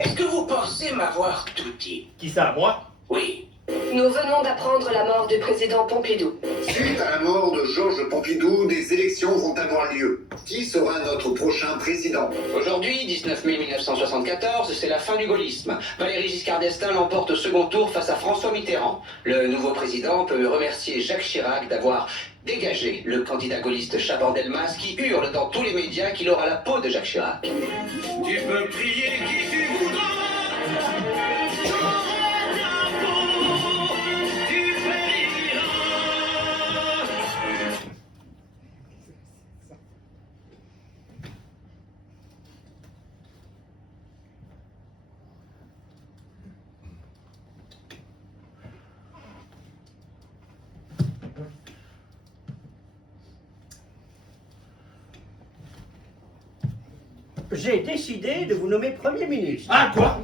Est-ce que vous pensez m'avoir tout dit? Qui ça, moi? Oui. Nous venons d'apprendre la mort du président Pompidou. Suite à la mort de Georges Pompidou, des élections vont avoir lieu. Qui sera notre prochain président? Aujourd'hui, 19 mai 1974, c'est la fin du gaullisme. Valéry Giscard d'Estaing l'emporte au second tour face à François Mitterrand. Le nouveau président peut remercier Jacques Chirac d'avoir dégagé le candidat gaulliste Chaban-Delmas qui hurle dans tous les médias qu'il aura la peau de Jacques Chirac. Tu peux prier qui tu voudras. J'ai décidé de vous nommer Premier ministre. Ah, quoi?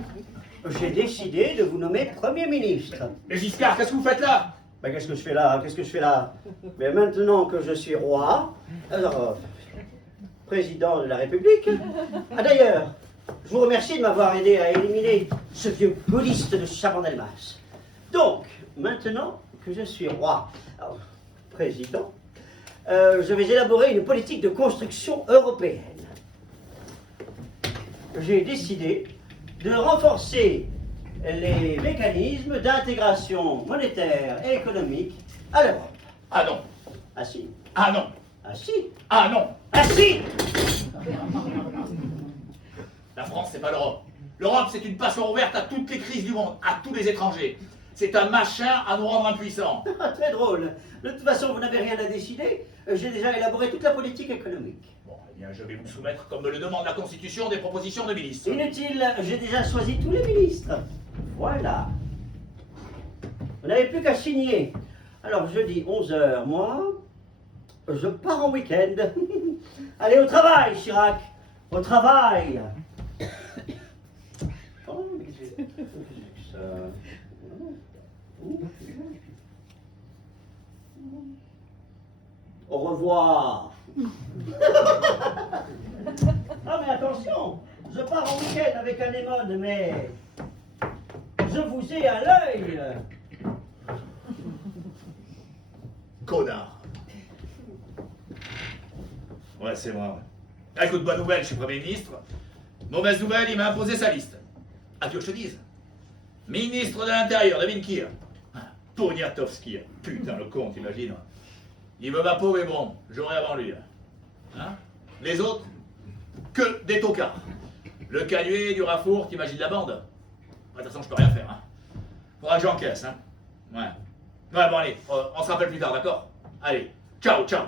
J'ai décidé de vous nommer Premier ministre. Mais Giscard, qu'est-ce que vous faites là? Ben, qu'est-ce que je fais là? Qu'est-ce que je fais là? Mais maintenant que je suis roi, alors, président de la République. Ah d'ailleurs, je vous remercie de m'avoir aidé à éliminer ce vieux gaulliste de Chaban-Delmas. Donc, maintenant que je suis roi, alors, président, je vais élaborer une politique de construction européenne. J'ai décidé de renforcer les mécanismes d'intégration monétaire et économique à l'Europe. Ah non. Ah si. Ah non. Ah si. Ah non. Ah si. La France, c'est pas l'Europe. L'Europe, c'est une passoire ouverte à toutes les crises du monde, à tous les étrangers. C'est un machin à nous rendre impuissants. Très drôle. De toute façon, vous n'avez rien à décider. J'ai déjà élaboré toute la politique économique. Bon, eh bien, je vais vous soumettre, comme me le demande la Constitution, des propositions de ministres. Inutile, j'ai déjà choisi tous les ministres. Voilà. Vous n'avez plus qu'à signer. Alors, jeudi 11h, moi, je pars en week-end. Allez, au travail, Chirac. Au travail. Oh, mais qu'est-ce que c'est que ça? Au revoir. Ah mais attention, je pars en week-end avec Anémone, mais je vous ai à l'œil. Connard. Ouais, c'est moi. Ouais. Écoute, bonne nouvelle, je suis Premier ministre. Mauvaise nouvelle, il m'a imposé sa liste. Ah, tu veux que je te dise? Ministre de l'Intérieur, devine qui? Poniatowski. Putain, le con, t'imagines? Il veut ma peau, mais bon, j'aurai avant lui. Hein? Les autres, que des tocards. Le Canuet, du Rafour, t'imagines la bande? De toute façon, je peux rien faire. Hein? Faudra que j'encaisse. Hein? Ouais. Ouais, bon, allez, on se rappelle plus tard, d'accord? Allez, ciao, ciao.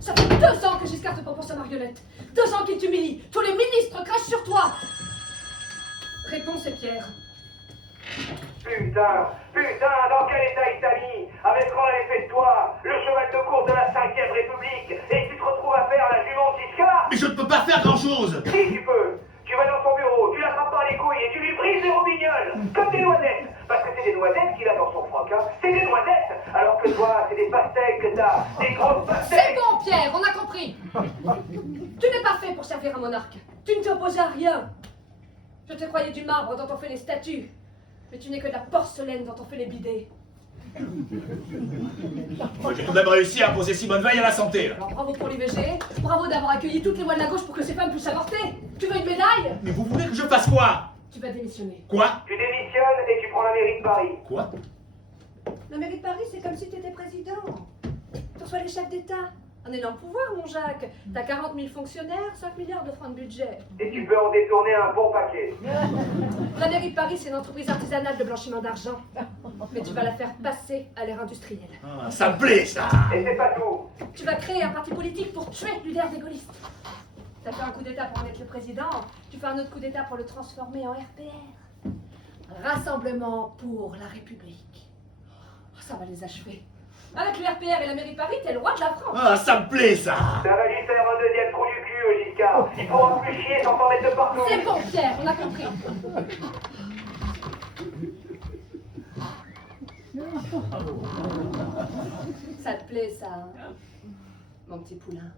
Ça fait 2 ans que Giscard te prend pour sa marionnette. 2 ans qu'il t'humilie. Tous les ministres crachent sur toi. Réponse est Pierre. Putain, dans quel état il t'a mis? Avec grand effet de toi, le cheval de course de la 5ème République, et tu te retrouves à faire la jument de Giscard? Mais je ne peux pas faire grand-chose. Si tu peux. Tu vas dans son bureau, tu l'attrapes par les couilles et tu lui brises les robignoles, comme des noisettes, parce que c'est des noisettes qu'il a dans son froc, hein. C'est des noisettes, alors que toi, c'est des pastèques que t'as, des grosses C'est pastèques. bon, Pierre, on a compris. Tu n'es pas fait pour servir un monarque. Tu ne t'opposes à rien. Je te croyais du marbre dont on fait les statues, mais tu n'es que de la porcelaine dont on fait les bidets. Moi, j'ai tout de même réussi à imposer Simone Veil à la santé. Là. Alors bravo pour l'IVG, bravo d'avoir accueilli toutes les voix de la gauche pour que ces femmes puissent avorter. Tu veux une médaille? Mais vous voulez que je fasse quoi? Tu vas démissionner. Quoi? Tu démissionnes et tu prends la mairie de Paris. Quoi? La mairie de Paris, c'est comme si tu étais président. Tu reçois les chefs d'État. Un énorme pouvoir, mon Jacques. T'as 40 000 fonctionnaires, 5 milliards de francs de budget. Et tu peux en détourner un bon paquet. La mairie de Paris, c'est une entreprise artisanale de blanchiment d'argent. Mais tu vas la faire passer à l'ère industrielle. Ah, ça me plaît, ça. Et c'est pas tout. Tu vas créer un parti politique pour tuer l'UDR des gaullistes. T'as fait un coup d'État pour en être le président, tu fais un autre coup d'État pour le transformer en RPR. Rassemblement pour la République. Oh, ça va les achever. Avec le RPR et la mairie de Paris, t'es le roi de la France. Ah, ça me plaît, ça. Ça va lui faire un deuxième trou du cul au Giscard. Il pourra plus chier sans s'en mettre de partout. C'est bon, Pierre, on a compris. Ça te plaît, ça, hein, mon petit poulain?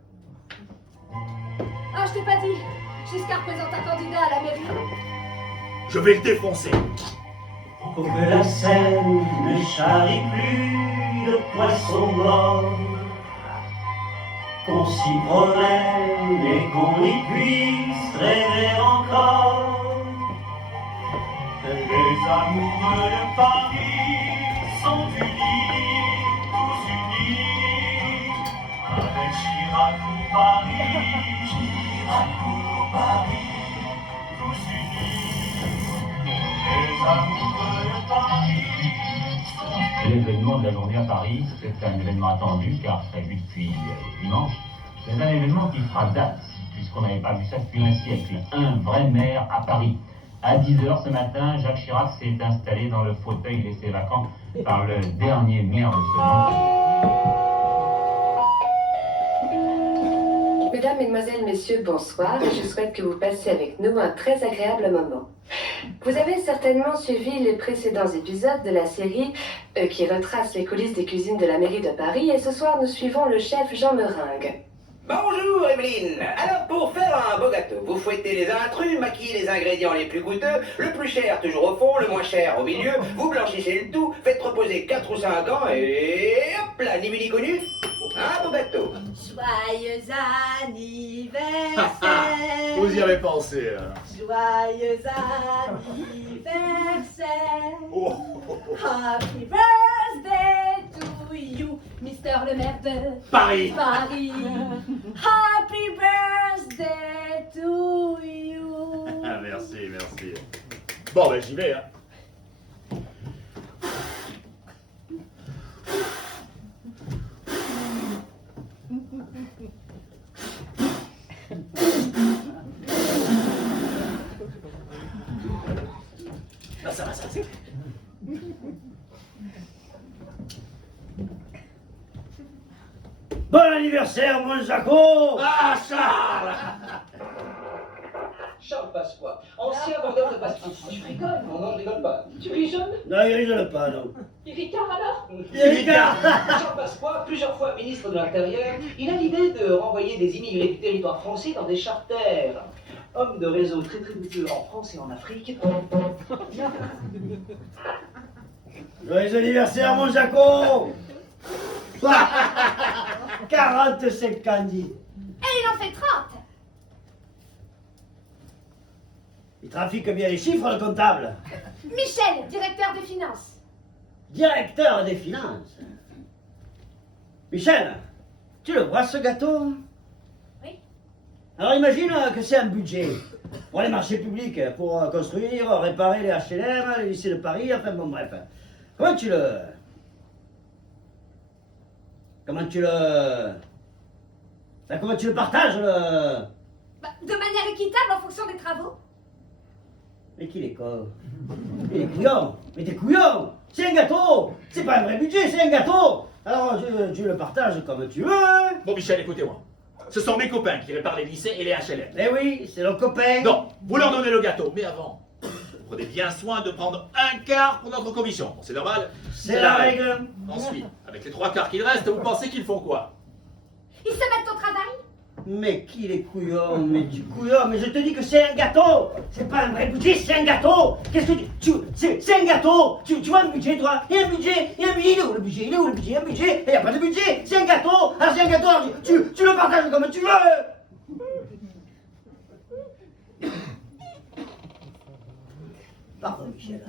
Ah, je t'ai pas dit. Giscard présente un candidat à la mairie. Je vais le défoncer. Pour que la Seine ne charrie plus de poissons morts, qu'on s'y promène et qu'on y puisse rêver encore. Les amoureux de Paris sont unis, tous unis, avec Chirac pour Paris, Chirac pour Paris, tous unis. Les amoureux de Paris. L'événement de la journée à Paris, c'est un événement attendu car prévu depuis dimanche. C'est un événement qui fera date, puisqu'on n'avait pas vu ça depuis un siècle. Un vrai maire à Paris. À 10h ce matin, Jacques Chirac s'est installé dans le fauteuil laissé vacant par le dernier maire de ce nom. Mesdames, Mesdemoiselles, Messieurs, bonsoir. Je souhaite que vous passiez avec nous un très agréable moment. Vous avez certainement suivi les précédents épisodes de la série qui retrace les coulisses des cuisines de la mairie de Paris et ce soir nous suivons le chef Jean Meringue. Bonjour Evelyne. Alors pour faire un beau gâteau, vous fouettez les intrus, maquillez les ingrédients les plus goûteux, le plus cher toujours au fond, le moins cher au milieu, vous blanchissez le tout, faites reposer 4 ou 5 ans et hop là, ni vu ni connu, un beau gâteau. Joyeux anniversaire. Vous y avez pensé. Hein. Joyeux anniversaire. Oh. Happy birthday to you, Mister le maire de Paris. Paris. Happy birthday to you. Ah, merci, merci. Bon, ben j'y vais. Hein. Ah, ça va, ça va. Bon anniversaire, mon Jaco! Ah, Charles! Charles Pasqua, ancien vendeur de pastis. Tu rigoles? Non, non, je rigole pas. Tu grigeonnes? Non, il rigole pas, non. Il ricard alors? Ricard. Charles Pasqua, plusieurs fois ministre de l'Intérieur, il a l'idée de renvoyer des immigrés du territoire français dans des charters. Homme de réseau très douteux en France et en Afrique. Joyeux anniversaire, mon Jaco! 45 candidats. Et il en fait 30. Il trafique bien les chiffres, le comptable. Michel, directeur des finances. Directeur des finances. Michel, tu le vois ce gâteau? Oui. Alors imagine que c'est un budget pour les marchés publics, pour construire, réparer les HLM, les lycées de Paris, enfin bon bref. Comment tu le... Comment tu le partages le... Bah, de manière équitable en fonction des travaux. Mais qu'il est con. Il est couillon. Mais t'es couillon. C'est un gâteau. C'est pas un vrai budget, c'est un gâteau. Alors tu le partages comme tu veux. Bon, Michel, écoutez-moi. Ce sont mes copains qui réparent les lycées et les HLM. Eh oui, c'est nos copains. Donc, vous leur donnez le gâteau, mais avant, vous prenez bien soin de prendre un quart pour notre commission. Bon, c'est normal. C'est la règle. Ensuite, avec les 3 quarts qu'il reste, vous pensez qu'ils font quoi? Ils se mettent au travail. Mais qu'il est couillon, mais tu couillon, mais je te dis que c'est un gâteau. C'est pas un vrai budget, c'est un gâteau. Qu'est-ce que c'est un gâteau. Tu vois un budget, toi? Il y a un budget, il y a un budget, il est où le budget? Il est où le budget? Il y a un budget, il n'y a pas de budget. C'est un gâteau. Alors c'est un gâteau, alors tu le partages comme tu veux. Pardon, Michel.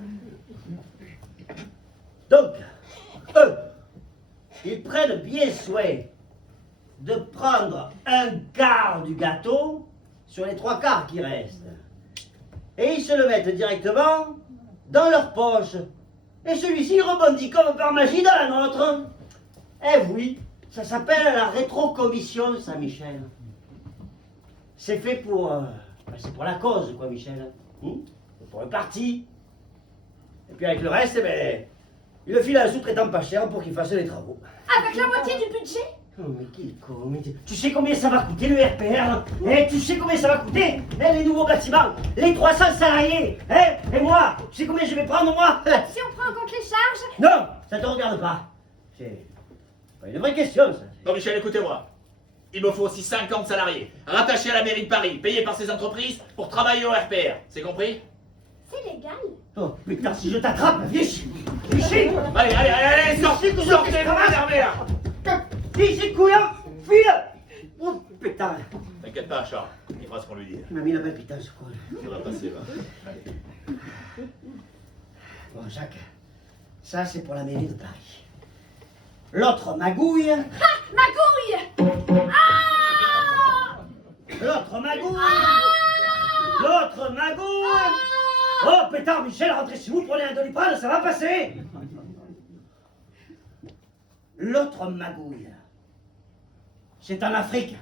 Donc, eux, ils prennent bien soin de prendre un quart du gâteau sur les 3 quarts qui restent. Et ils se le mettent directement dans leur poche. Et celui-ci rebondit comme par magie dans la nôtre. Eh oui, ça s'appelle la rétrocommission, ça, Michel. C'est fait pour... c'est pour la cause, quoi, Michel. C'est pour le parti. Et puis avec le reste, il le file à un sous-traitant pas cher pour qu'il fasse les travaux. Avec la moitié du budget. Oh, mais quel con, mais tu sais combien ça va coûter le RPR? Tu sais combien ça va coûter les nouveaux bâtiments, les 300 salariés, et moi, tu sais combien je vais prendre, moi? Si on prend en compte les charges. Non, ça te regarde pas. C'est pas une vraie question, ça. Non, Michel, écoutez-moi. Il me faut aussi 50 salariés, rattachés à la mairie de Paris, payés par ces entreprises pour travailler au RPR. C'est compris? C'est légal. Oh, putain, si je t'attrape, viens ici. Allez, sortez-vous d'énerver, là. Viens ici, couillon, file. Oh, putain. T'inquiète pas, Charles, il fera ce qu'on lui dit. Il m'a mis la belle putain, ce con. Ça va passer, va. Allez. Bon, Jacques, ça c'est pour la mairie de Paris. L'autre magouille. Ah, magouille. Ah. L'autre magouille. L'autre magouille. Oh, pétard, Michel, rentrez chez vous, prenez un Doliprane, ça va passer. L'autre magouille. C'est en Afrique.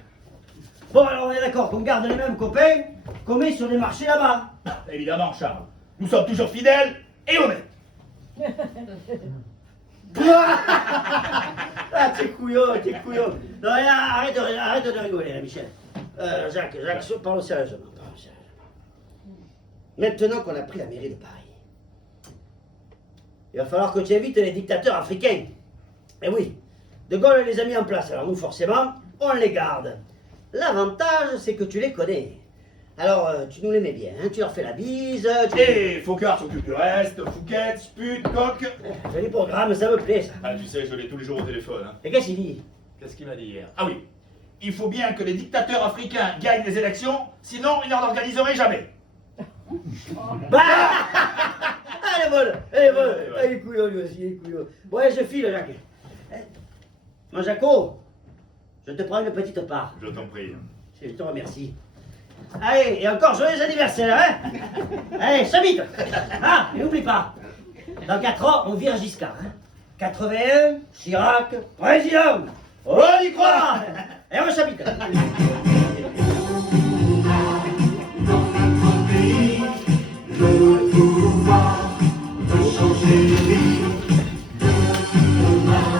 Bon, alors on est d'accord qu'on garde les mêmes copains qu'on met sur les marchés là-bas. Évidemment, Charles. Nous sommes toujours fidèles et honnêtes. Ah, t'es couillon, t'es couillon. Non, arrête de rigoler, là, Michel. Jacques, parlons sérieusement. Maintenant qu'on a pris la mairie de Paris, il va falloir que tu invites les dictateurs africains. Eh oui, De Gaulle les a mis en place, alors nous, forcément, on les garde. L'avantage, c'est que tu les connais. Alors, tu nous les mets bien, hein, tu leur fais la bise... Et Focard s'occupe du reste, Fouquet, Sput, Coq... Joli programme, ça me plaît, ça. Ah, tu sais, je l'ai tous les jours au téléphone. Hein. Et qu'est-ce qu'il dit? Qu'est-ce qu'il m'a dit hier? Ah oui, il faut bien que les dictateurs africains gagnent les élections, sinon ils n'en organiseraient jamais. Bah elle est bonne, elle est bonne. Il est couillon, lui aussi, il est couillon. Ouais, je file, Jacques. Mon Jaco, je te prends une petite part. Je t'en prie. Je te remercie. Allez, et encore joyeux anniversaire, hein. Allez, Sabite. Ah, et n'oublie pas, dans 4 ans, on vire Giscard. Hein. 81, Chirac, président. On y croit. Et on s'habite. Le pouvoir de changer les vies demain,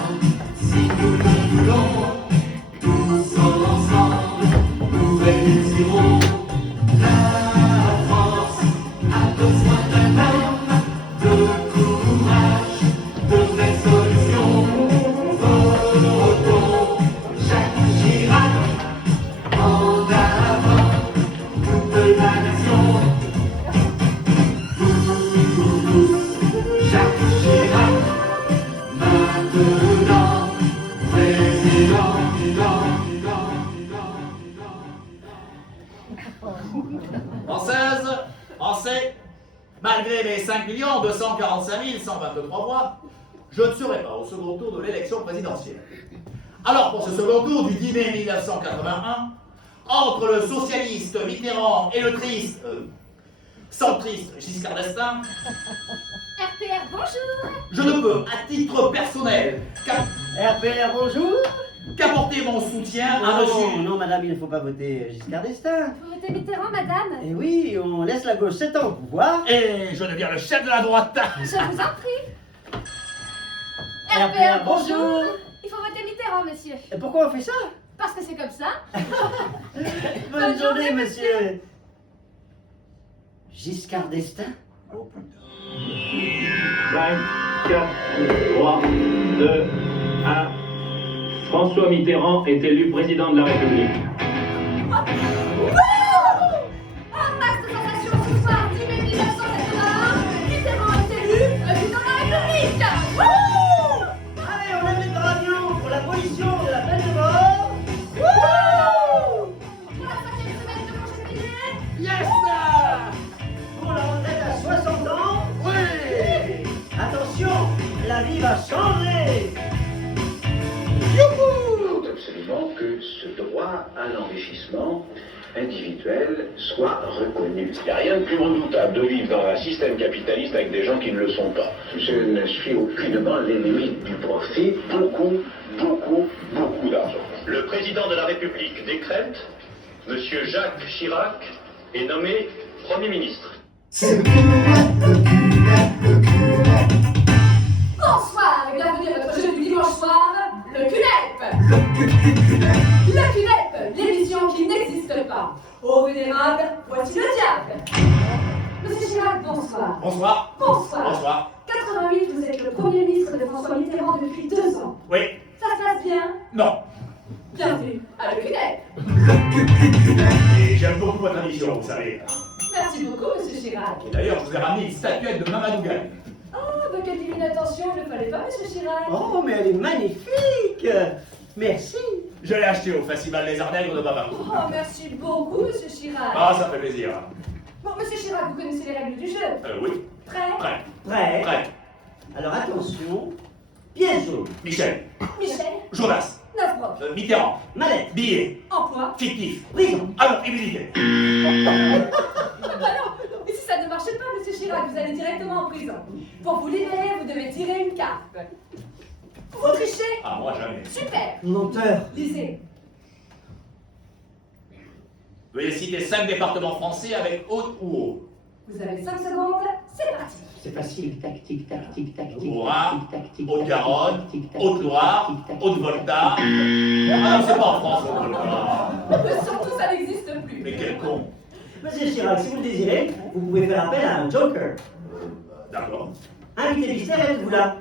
si nous le voulons, tous ensemble, nous réussirons. La France a besoin d'un homme de courage, de vraies solutions. Votons Jacques Chirac, en avant toute la nation. Jacques Chirac, maintenant, président, Français, malgré mes 5 245 123 voix, je ne serai pas au second tour de l'élection présidentielle. Alors pour ce second tour du 10 mai 1981, entre le socialiste Mitterrand et le triste, centriste Giscard d'Estaing, RPR, bonjour. je ne peux, à titre personnel, RPR, bonjour. qu'apporter mon soutien à Ah monsieur... non, madame, il ne faut pas voter Giscard d'Estaing. Vous votez Mitterrand, madame? Eh oui, on laisse la gauche 7 ans au pouvoir. Et je deviens le chef de la droite. Je vous en prie. RPR, bonjour. Il faut voter Mitterrand, monsieur. Et pourquoi on fait ça? Parce que c'est comme ça. Bonne journée, monsieur. Giscard d'Estaing? Oh putain. 5, 4, 3, 2, 1. François Mitterrand est élu président de la République. Un max de sensations ce soir, 10 mai 1981, Mitterrand est élu président de la République. Wouh! Allez, on lève les radios pour l'abolition de la peine de mort. Wouh! Pour la 5e semaine de congé payé. Yes! Pour la retraite à 60 ans. Oui! Attention, la vie va changer. Il faut absolument que ce droit à l'enrichissement individuel soit reconnu. Il n'y a rien de plus redoutable de vivre dans un système capitaliste avec des gens qui ne le sont pas. Je ne suis aucunement l'ennemi du profit. Beaucoup d'argent. Le président de la République décrète, M. Jacques Chirac est nommé Premier ministre. Bonsoir et bienvenue à notre jeu du dimanche soir, le CUNEP. Le CUNEP, l'émission qui n'existe pas. Ô vénérable, voici le diable. Monsieur Chirac, bonsoir. Bonsoir. Bonsoir. Bonsoir. 88, vous êtes le Premier ministre de François Mitterrand depuis 2 ans. Oui. Ça se passe bien? Non. Bienvenue à le CUNEP. Et j'aime beaucoup votre émission, vous savez. Merci beaucoup, Monsieur Chirac. Et d'ailleurs, je vous ai ramené une statuette de Mamadou Gaye. Oh, bah quelle divine attention, il ne fallait pas, Monsieur Chirac. Oh, mais elle est magnifique. Merci. Je l'ai acheté au Festival des Arts Nègres de Bamako. Oh, merci beaucoup, Monsieur Chirac. Ah, ça fait plaisir. Bon, Monsieur Chirac, vous connaissez les règles du jeu? Oui. Prêt? Prêt. Prêt? Prêt. Alors attention, piège jaune. Michel. Michel? Jonas. 9 brocs. Mitterrand. Mallette. Billet. Emploi. Fictif. Prison. Ah non, immunité. Ah bah non, mais si ça ne marche pas, Monsieur Chirac, vous allez directement en prison. Pour vous libérer, vous devez tirer une carte. Vous trichez? Ah, moi jamais. Super. Menteur. Lisez. Veuillez citer 5 départements français avec haute ou haut. Vous avez 5 secondes, c'est parti. C'est facile. Haut-Rhin, Haute-Garonne, Haute-Loire, Haute-Volta. Ah non, c'est pas en France, Haute-Volta. Mais surtout, ça n'existe plus. Mais quel con. Monsieur Chirac, si vous le désirez, vous pouvez faire appel à un joker. D'accord. Invité mystère, êtes-vous là?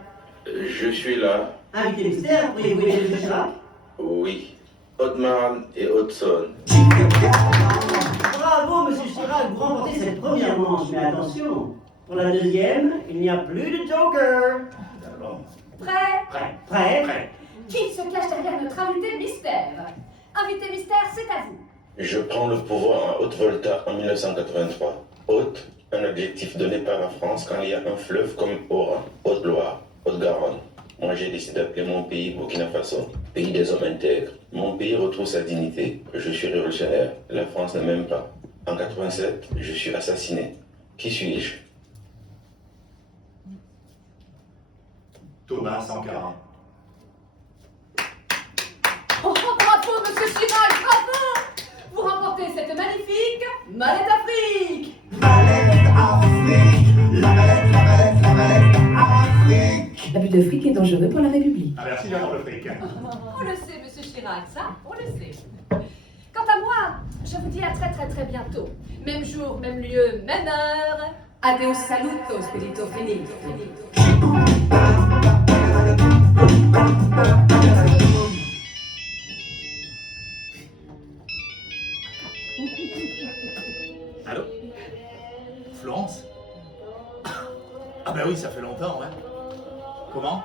Je suis là. Invité mystère, pourriez-vous aider Monsieur Chirac? Oui. Haute-Marne et Haute-Saône. Bravo, Monsieur Chirac, vous remportez cette première manche, mais attention, pour la deuxième, il n'y a plus de joker. D'accord. Prêt? Prêt. Prêt? Prêt. Qui se cache derrière notre invité mystère? Invité mystère, c'est à vous. Je prends le pouvoir à Haute-Volta en 1983. Haute, un adjectif donné par la France quand il y a un fleuve comme Haut-Rhin, Haute-Loire, Haute-Garonne. Moi, j'ai décidé d'appeler mon pays Burkina Faso, pays des hommes intègres. Mon pays retrouve sa dignité. Je suis révolutionnaire. La France ne m'aime pas. En 87, je suis assassiné. Qui suis-je? Thomas Sankara. Oh, bravo, Monsieur Chirac, bravo! Vous remportez cette magnifique mallette Afrique! L'abus de fric est dangereux pour la République. Ah, merci d'avoir le fric. On le sait, Monsieur Chirac, ça, on le sait. Quant à moi, je vous dis à très bientôt. Même jour, même lieu, même heure. Adeus saluto, spirito finito. Allô? Florence? Ah ben oui, ça fait longtemps, ouais. Comment?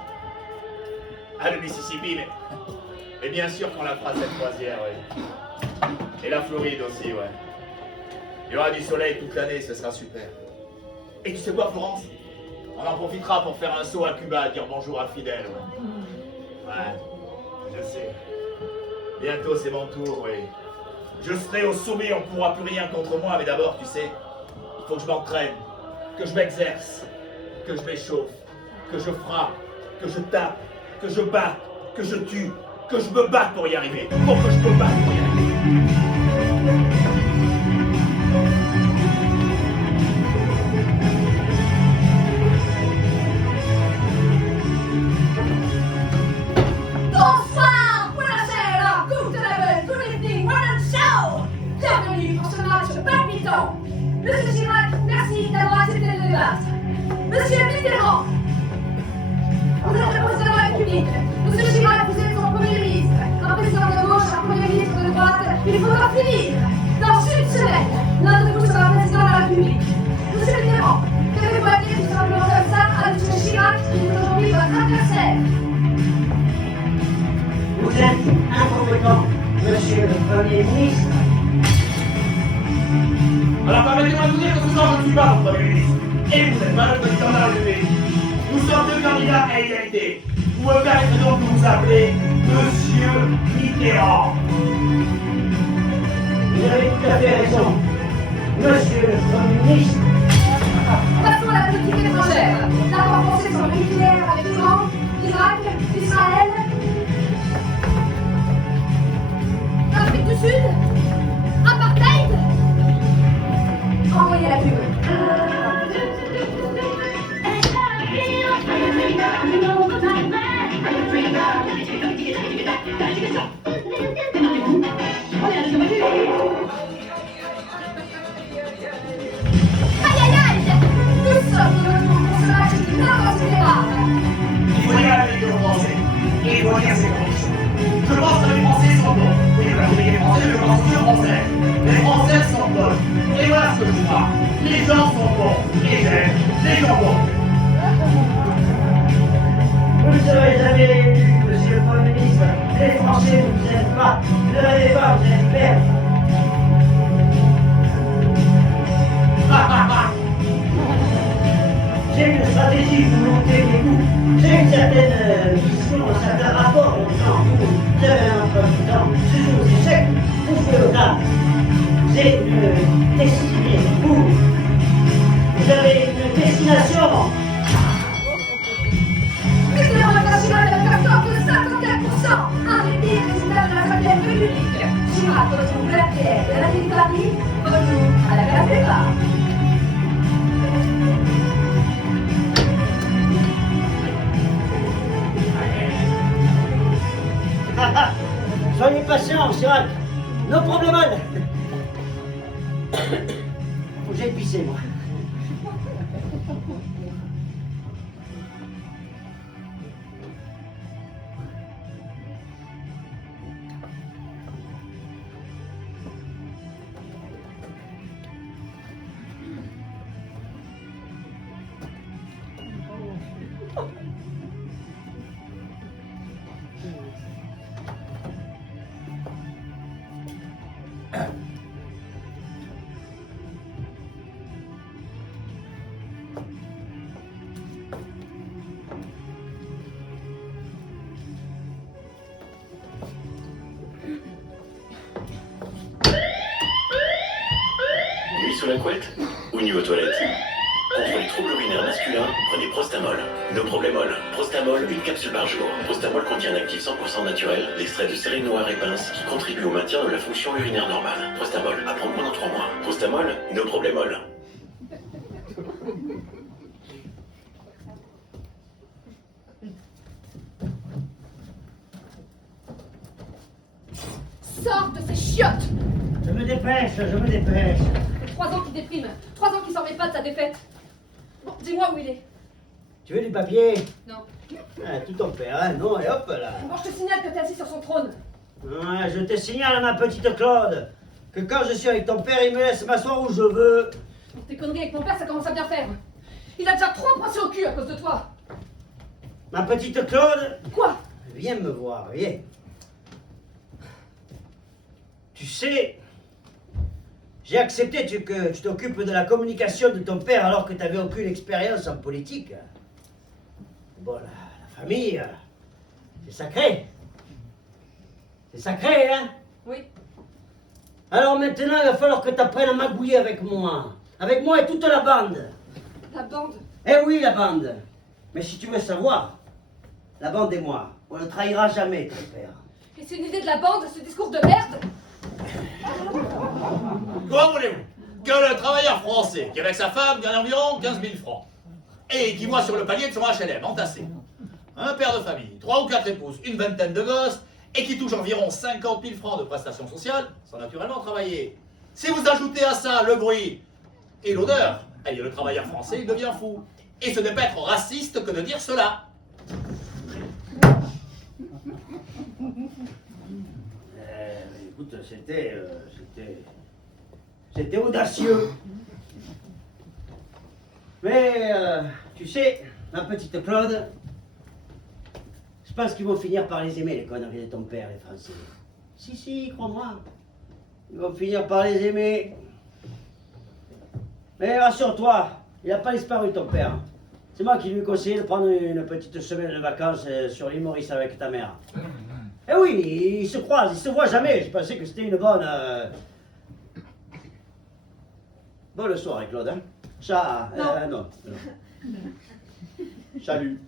Ah, le Mississippi, mais bien sûr qu'on la fera cette croisière, oui. Et la Floride aussi, ouais. Il y aura du soleil toute l'année, ce sera super. Et tu sais quoi, Florence? On en profitera pour faire un saut à Cuba, dire bonjour à Fidel, ouais. Ouais, je sais. Bientôt, c'est mon tour, oui. Je serai au sommet, on ne pourra plus rien contre moi, mais d'abord, tu sais, il faut que je m'entraîne, que je m'exerce, que je m'échauffe, que je frappe, que je tape, que je batte, que je tue, que je me batte pour y arriver, pour que je me batte pour y arriver. Bonsoir, buonasera, guten Abend, good evening, morning show. Bienvenue pour ce match palpitant. Monsieur Chirac, merci d'avoir accepté le débat. Premier ministre. Alors permettez-moi de vous dire que ce soir je ne suis pas votre Premier ministre. Et vous n'êtes pas le président de la République. Nous sommes deux candidats à égalité. Vous me permettrez donc de vous appeler Monsieur Mitterrand. Vous avez tout à fait raison. Monsieur le Premier ministre. Passons à la politique étrangère. D'abord penser sur le nucléaire avec l'Iran, l'Irak, Israël. L'Afrique du Sud. Apartheid. Envoyez la pub. Aïe aïe aïe! Nous sommes dans le monde pour ce match qui inconsidérable. Il faut dire la vérité aux Français. Et il faut dire ses conditions. Je pense que les Français sont bons. Oui, la majorité des Français, je pense aux Français. Les Français sont bonnes. Et voilà ce que je crois. Les gens sont bons. Et j'aime les gens bons. Vous ne serez jamais élu, monsieur le Premier ministre. Les Français ne vous aiment pas. Ne rêvez pas, vous allez perdre. J'ai une stratégie pour monter les coûts. J'ai une certaine vision, un certain rapport au temps. Vous avez un emploi du temps. Ce jour aux échecs, vous jouez au table. J'ai une destinée. Vous avez une destination. Mitterrand international avec un taux de 51%. Un des pires résultats de la 5e République. Chirac retrouve l'APR de la ville de Paris. Retour à la case départ. Soyez patient, Chirac. No problème. Faut que j'aille pisser, moi. Nuit sous la couette ou nuit aux toilettes? Contre les troubles urinaires masculins, prenez Prostamol. No Problémol. Prostamol, une capsule par jour. Prostamol contient un actif 100% naturel, l'extrait de céleri noire et pince qui contribue au maintien de la fonction urinaire normale. Prostamol, à prendre pendant 3 mois. Prostamol, No Problémol. Sors de ces chiottes! Je me dépêche, je me dépêche. 3 ans qui déprime, 3 ans qui s'en remet pas de sa défaite. Bon, dis-moi où il est. Tu veux du papier? Non. Ah, tout ton père, hein? Non, et hop là. Bon, je te signale que t'es assis sur son trône. Ah, je te signale, ma petite Claude, que quand je suis avec ton père, il me laisse m'asseoir où je veux. Tes conneries avec mon père, ça commence à bien faire. Il a déjà 3 passés au cul à cause de toi. Ma petite Claude. Quoi? Viens me voir, viens. Tu sais, j'ai accepté que tu t'occupes de la communication de ton père alors que tu n'avais aucune expérience en politique. Bon, la famille, c'est sacré. C'est sacré, hein? Oui. Alors maintenant, il va falloir que tu apprennes à magouiller avec moi. Avec moi et toute la bande. La bande? Eh oui, la bande. Mais si tu veux savoir, la bande et moi, on ne trahira jamais ton père. Et c'est une idée de la bande, ce discours de merde? Comment voulez-vous que le travailleur français, qui avec sa femme gagne environ 15 000 francs, et qui voit sur le palier de son HLM entassé un père de famille, 3 ou 4 épouses, une vingtaine de gosses, et qui touche environ 50 000 francs de prestations sociales, sans naturellement travailler. Si vous ajoutez à ça le bruit et l'odeur, eh bien, le travailleur français, il devient fou. Et ce n'est pas être raciste que de dire cela. Écoute, c'était audacieux. Mais, tu sais, ma petite Claude, je pense qu'ils vont finir par les aimer, les conneries de ton père, les Français. Si, crois-moi. Ils vont finir par les aimer. Mais rassure-toi, il n'a pas disparu ton père. C'est moi qui lui ai conseillé de prendre une petite semaine de vacances sur l'île Maurice avec ta mère. Eh oui, ils se croisent, ils se voient jamais. Je pensais que c'était une bonne... Bonne soirée, Claude. Hein? Ça... non. Salut.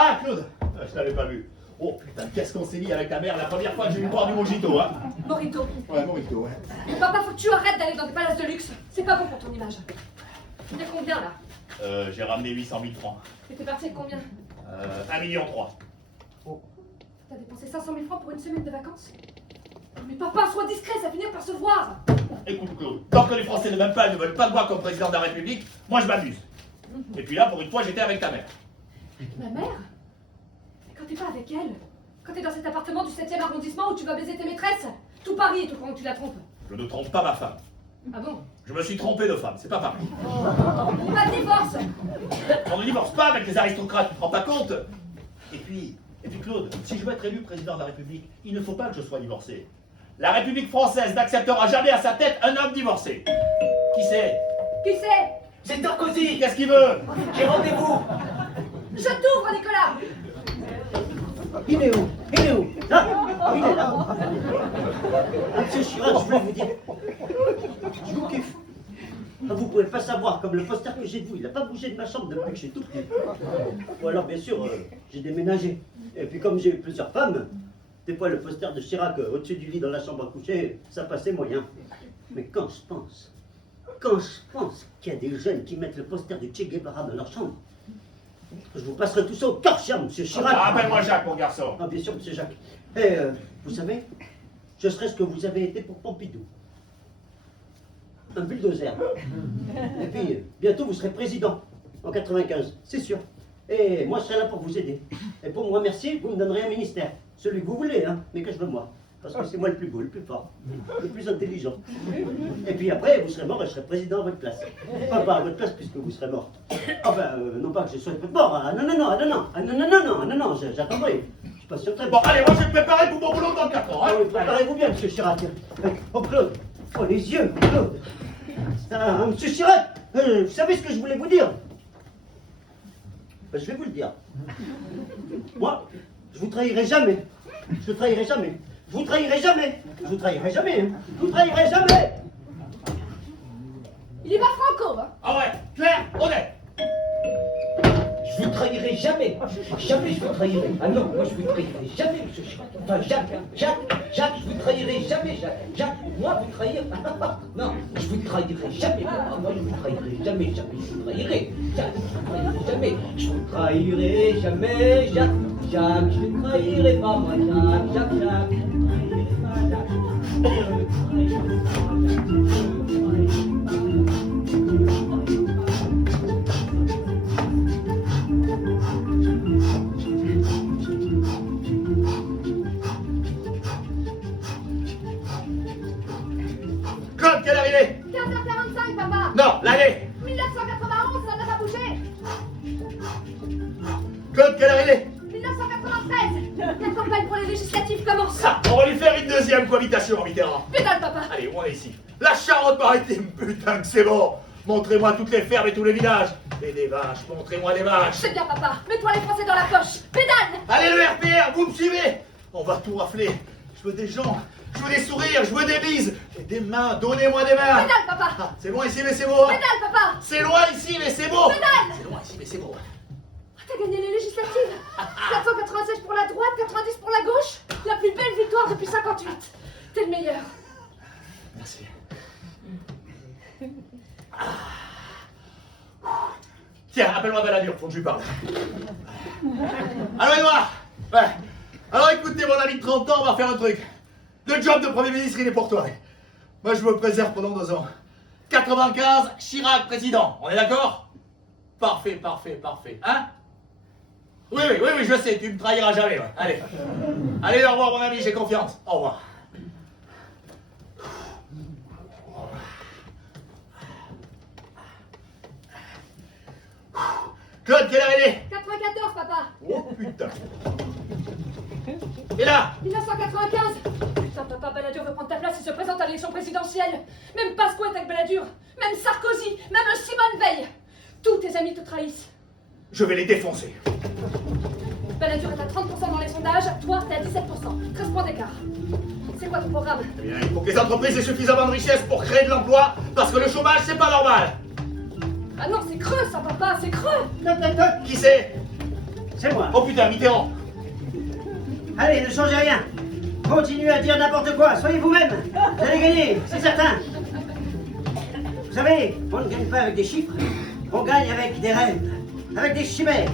Ah, Claude! Je t'avais pas vu. Oh putain, qu'est-ce qu'on s'est mis avec ta mère la première fois que j'ai vu boire du mojito, hein? Morito. Ouais, mojito, ouais. Papa, faut que tu arrêtes d'aller dans des palaces de luxe. C'est pas bon pour ton image. Il y a combien là? J'ai ramené 800 000 francs. Et t'es parti avec combien? 1,3 million. T'as dépensé 500 000 francs pour une semaine de vacances? Mais papa, sois discret, ça finit par se voir. Écoute, Claude, tant que les Français ne m'aiment pas et ne veulent pas te voir comme président de la République, moi je m'amuse. Et puis là, pour une fois, j'étais avec ta mère. Ma mère? Mais quand t'es pas avec elle, quand t'es dans cet appartement du 7e arrondissement où tu vas baiser tes maîtresses, tout Paris est au courant que tu la trompes. Je ne trompe pas ma femme. Ah bon? Je me suis trompé de femme, c'est pas pareil. Pas de divorce. On ne divorce pas avec les aristocrates, tu te rends pas compte? Et puis Claude, si je veux être élu président de la République, il ne faut pas que je sois divorcé. La République française n'acceptera jamais à sa tête un homme divorcé. Qui c'est? Qui c'est? C'est Sarkozy. Qu'est-ce qu'il veut? J'ai rendez-vous. Je t'ouvre, Nicolas. Il est où? Il est où? Là. Il est là. Monsieur Chirac, je voulais vous dire. Je vous kiffe. Vous pouvez pas savoir, comme le poster que j'ai de vous, il n'a pas bougé de ma chambre depuis que j'ai tout petit. Ou alors, bien sûr, j'ai déménagé. Et puis, comme j'ai eu plusieurs femmes, des fois le poster de Chirac au-dessus du lit dans la chambre à coucher, ça passait moyen. Mais quand je pense qu'il y a des jeunes qui mettent le poster de Che Guevara dans leur chambre, je vous passerai tout ça au corps, monsieur Chirac. Ah, appelle-moi Jacques, mon garçon. Ah, bien sûr, monsieur Jacques. Et vous savez, je serai ce que vous avez été pour Pompidou. Un bulldozer. Et puis, bientôt, vous serez président, en 95, c'est sûr. Et moi, je serai là pour vous aider. Et pour me remercier, vous me donnerez un ministère. Celui que vous voulez, hein, mais que je veux moi. Parce que c'est moi le plus beau, le plus fort, le plus intelligent. Et puis après, vous serez mort et je serai président à votre place. Enfin, pas à votre place, puisque vous serez mort. Enfin, non pas que je souhaite votre mort. Ah, non, j'attendrai. Je patienterai. Bon, allez, moi je vais me préparer pour mon boulot dans 4 ans. Hein. Ah oui, préparez-vous bien, monsieur Chirac. Oh, Claude. Oh, les yeux, Claude. Monsieur Chirac, vous savez ce que je voulais vous dire? Ben, je vais vous le dire. Moi, je vous trahirai jamais. Je vous trahirai jamais. Je vous trahirai jamais. Je vous trahirai jamais. Hein. Je vous trahirai jamais. Il est pas franco, hein? Ah ouais, clair, honnête. Je vous trahirai jamais. Jamais je vous trahirai. Ah non, moi je vous trahirai jamais, monsieur Chirac. Enfin, Jacques, je vous trahirai jamais, Jacques. Jacques, moi vous trahir. Non, je vous trahirai jamais. Moi je vous trahirai jamais, je vous trahirai. Jacques, je vous trahirai jamais. Je vous trahirai jamais, Jacques. Jacques, je ne trahirai pas, moi, Jacques. Je ne trahirai pas, Jacques. Je ne trahirai Claude, quelle heure il est? 15h45, papa. Non, l'année. 1991, ça n'a pas bougé. Claude, quelle heure il est? 1993. La campagne pour les législatives commence. Ah, on va lui faire une deuxième cohabitation en Mitterrand. Pédale, papa. Allez, on est ici. La Charente-Maritime, putain que c'est bon. Montrez-moi toutes les fermes et tous les villages. Et des vaches, montrez-moi des vaches. C'est bien, papa. Mets-toi les Français dans la poche. Pédale. Allez, le RPR, vous me suivez? On va tout rafler. Je veux des gens, je veux des sourires, je veux des bises. Et des mains, donnez-moi des mains. Pédale, papa. Ah, c'est loin ici, mais c'est beau. Hein. Pédale, papa. C'est loin ici, mais c'est beau. Pédale. C'est loin ici, mais c'est beau. T'as gagné les législatives. 496 pour la droite, 90 pour la gauche. La plus belle victoire depuis 58. T'es le meilleur. Merci. Tiens, appelle-moi Balladur, faut que je lui parle. Allô, Edouard. Ouais. Alors écoutez, mon ami de 30 ans, on va faire un truc. Le job de Premier ministre, il est pour toi. Moi, je me préserve pendant 2 ans. 95, Chirac président. On est d'accord? Parfait, parfait, parfait. Hein? Oui, je sais, tu me trahiras jamais. Ouais. Allez. Allez, au revoir, mon ami, j'ai confiance. Au revoir. Claude, quelle heure il est? 94, papa. Oh putain. Et là? 1995. Putain, papa, Balladur veut prendre ta place et se présente à l'élection présidentielle. Même Pasqua est avec Balladur. Même Sarkozy. Même Simone Veil. Tous tes amis te trahissent. Je vais les défoncer. Balladur est à 30% dans les sondages. Toi, t'es à 17%. 13 points d'écart. C'est quoi ton programme? Eh bien, il faut que les entreprises aient suffisamment de richesse pour créer de l'emploi, parce que le chômage, c'est pas normal. Ah non, c'est creux ça, papa, c'est creux. Qui c'est? C'est moi. Oh putain, Mitterrand. Allez, ne changez rien. Continuez à dire n'importe quoi, soyez vous-même. Vous allez gagner, c'est certain. Vous savez, on ne gagne pas avec des chiffres, on gagne avec des rêves, avec des chimères.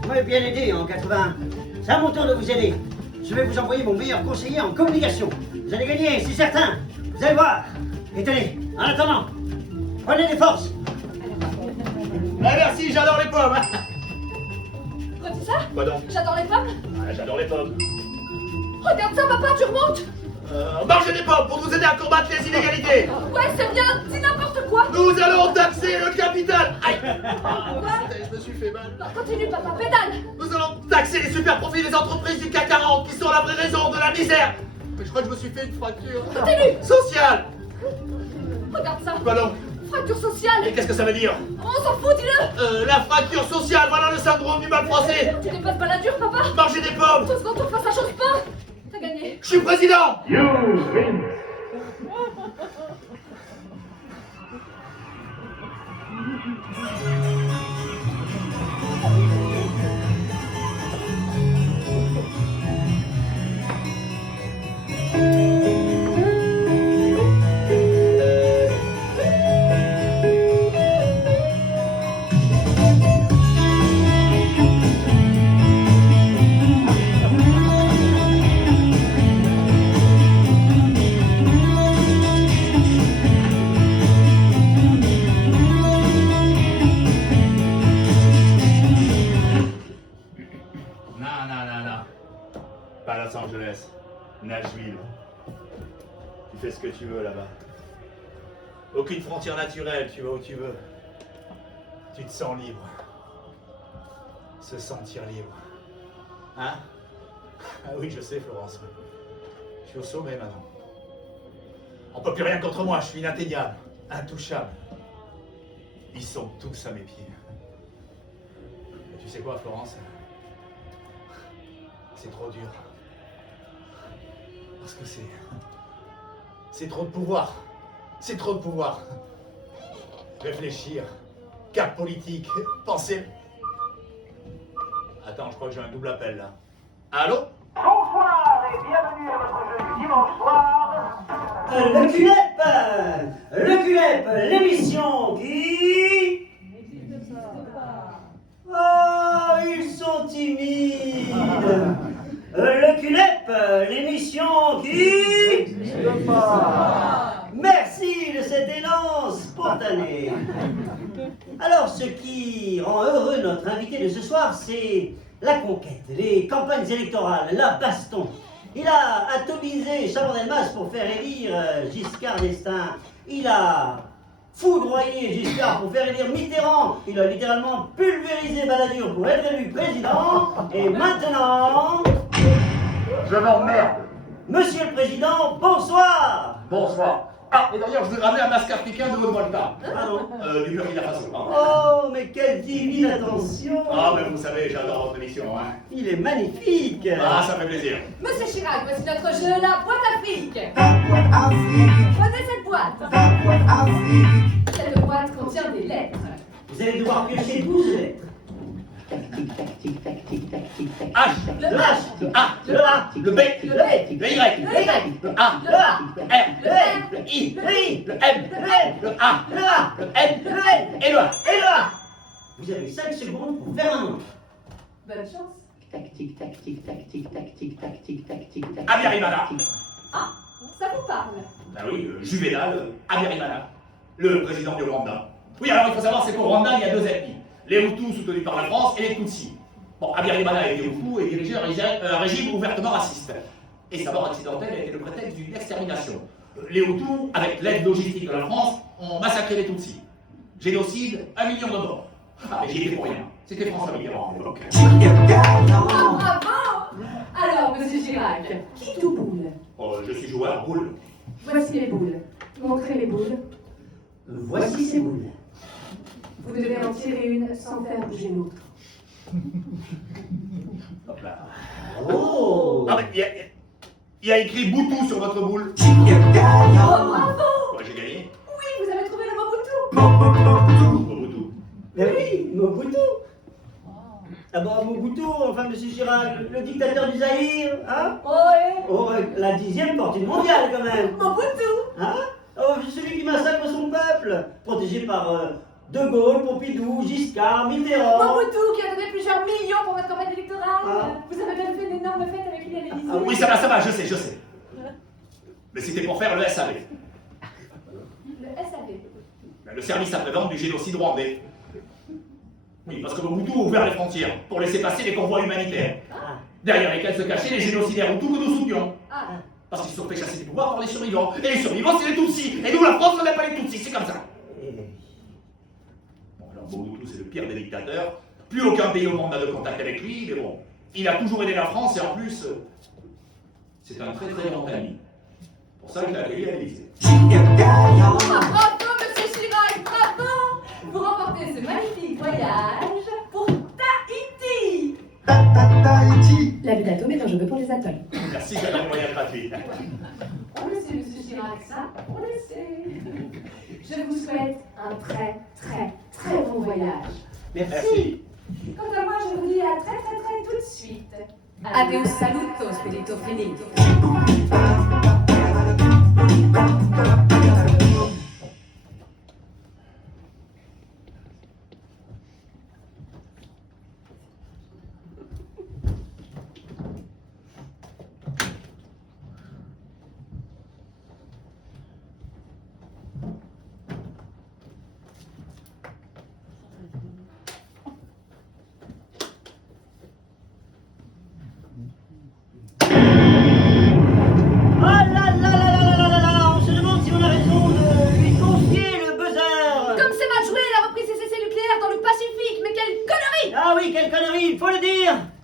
Vous m'avez bien aidé en 81. C'est à mon tour de vous aider. Je vais vous envoyer mon meilleur conseiller en communication. Vous allez gagner, c'est certain. Vous allez voir. Et tenez, en attendant, prenez des forces. Ah, merci, j'adore les pommes. Redis ça? Quoi donc? J'adore les pommes. Ah, j'adore les pommes. Regarde ça, papa, tu remontes. Mangez des pommes pour nous aider à combattre les inégalités. Ouais, c'est bien, dis n'importe quoi. Nous allons taxer le capital. Aïe. Je me suis fait mal. Non, continue, papa, pédale. Nous allons taxer les super profits des entreprises du CAC 40 qui sont la vraie raison de la misère. Mais je crois que je me suis fait une fracture Continue. sociale. Regarde ça. Quoi donc? Fracture sociale. Et qu'est-ce que ça veut dire? On s'en fout, dis-le. La fracture sociale, voilà le syndrome du mal français. Tu dépasses Balladur, papa. Mangez des pommes. Tout ce qu'on tourne face, ça change pas. T'as gagné. Je suis président. You win. Pas Los Angeles, Nashville. Tu fais ce que tu veux là-bas. Aucune frontière naturelle, tu vas où tu veux. Tu te sens libre. Se sentir libre. Hein? Ah oui, je sais, Florence. Je suis au sommet maintenant. On peut plus rien contre moi, je suis inatteignable, intouchable. Ils sont tous à mes pieds. Et tu sais quoi, Florence? C'est trop dur. Parce que c'est trop de pouvoir. C'est trop de pouvoir. Réfléchir, cap politique, penser. Attends, je crois que j'ai un double appel là. Allô? Bonsoir et bienvenue à votre jeu du dimanche soir. Le Cunep, l'émission qui... Oh, ils sont timides. Le Cunep, l'émission qui... Merci de cet élan spontané. Alors, ce qui rend heureux notre invité de ce soir, c'est la conquête, les campagnes électorales, la baston. Il a atomisé Chaban-Delmas pour faire élire Giscard d'Estaing. Il a foudroyé Giscard pour faire élire Mitterrand. Il a littéralement pulvérisé Balladur pour être élu président. Et maintenant... Je m'emmerde. Monsieur le Président, bonsoir. Bonsoir. Ah, et d'ailleurs, je voudrais ramener un masque africain de Haute-Volta. Pardon. Du Burkina Faso. Oh, mais quelle divine attention. Ah, mais vous savez, j'adore votre émission, hein. Il est magnifique. Ah, ça fait plaisir. Monsieur Chirac, voici notre jeu, la boîte Afrique. Prenez cette boîte. Cette boîte contient des lettres. Vous allez devoir piocher 12 lettres. H, Le H, le A, le A, le B, le B, le Y, le Y, le A, le A, le R, le L, le I, le I, le M, le L, le A, le A, le N, le L, et le A. et le A. Vous avez 5 secondes pour faire un nom. Bonne chance. Abiyarimana. Ah, ça vous parle. Ben oui, Juvénal, Abiyarimana. le président du Rwanda. Oui, alors il faut savoir, c'est qu'au Rwanda, il y a deux ethnies. Les Hutus soutenus par la France et les Tutsis. Bon, Habyarimana et les Hutus et dirigé un régime ouvertement raciste. Et sa mort accidentelle a été le prétexte d'une extermination. Les Hutus, avec l'aide logistique de la France, ont massacré les Tutsis. Génocide, 1 million de morts. Ah, mais j'y étais pour rien. C'était François Mitterrand à l'époque. Oh, bravo! Alors, monsieur Chirac, qui tout boule? Oh, je suis joueur boule. Voici les boules. Montrez les boules. Voici ces boules. Vous devez en tirer une sans faire bouger l'autre. Hop là. Oh! Ah, mais il y a écrit Boutou sur votre boule. Oh, bravo! Quoi, j'ai gagné? Oui, vous avez trouvé le mot Boutou. Boutou. Mais oui, Mobutu. Ah bon, Mobutu, enfin, monsieur Chirac, le dictateur du Zaïre, hein? Ouais. Oh, la 10e fortune mondiale, quand même. Mobutu. Hein? Oh, c'est celui qui massacre son peuple, protégé par De Gaulle, Pompidou, Giscard, Mitterrand. Mobutu qui a donné plusieurs millions pour votre campagne électorale. Ah. Vous avez même fait une énorme fête avec lui à l'Élysée. Ah oui, ça va, je sais. Mais c'était pour faire le SAV. Le SAV. Le service après-vente du génocide rwandais. Oui, parce que Mobutu a ouvert les frontières pour laisser passer les convois humanitaires. Ah. Derrière lesquels se cachaient les génocidaires Hutus que nous soutenions. Ah. Parce qu'ils se sont fait chasser du pouvoir par les survivants. Et les survivants, c'est les Tutsis. Et nous, la France, on n'a pas les Tutsis, c'est comme ça. Bon, alors Mobutu, c'est le pire des dictateurs. Plus aucun pays au monde n'a de contact avec lui, mais bon, il a toujours aidé la France et en plus, c'est un très très grand ami. C'est pour ça que je l'ai accueilli à l'Élysée. Bravo, monsieur Chirac, bravo! Vous remportez ce magnifique voyage pour Tahiti. Tahiti. La vie d'atome est un jeu pour les atoles. Merci, j'ai un moyen gratuit. On le sait, monsieur Chirac, ça, on le sait. Je vous souhaite un très, très, très bon voyage. Merci. Quant à moi, je vous dis à très, très, très tout de suite. Adeus saluto, spirito finito.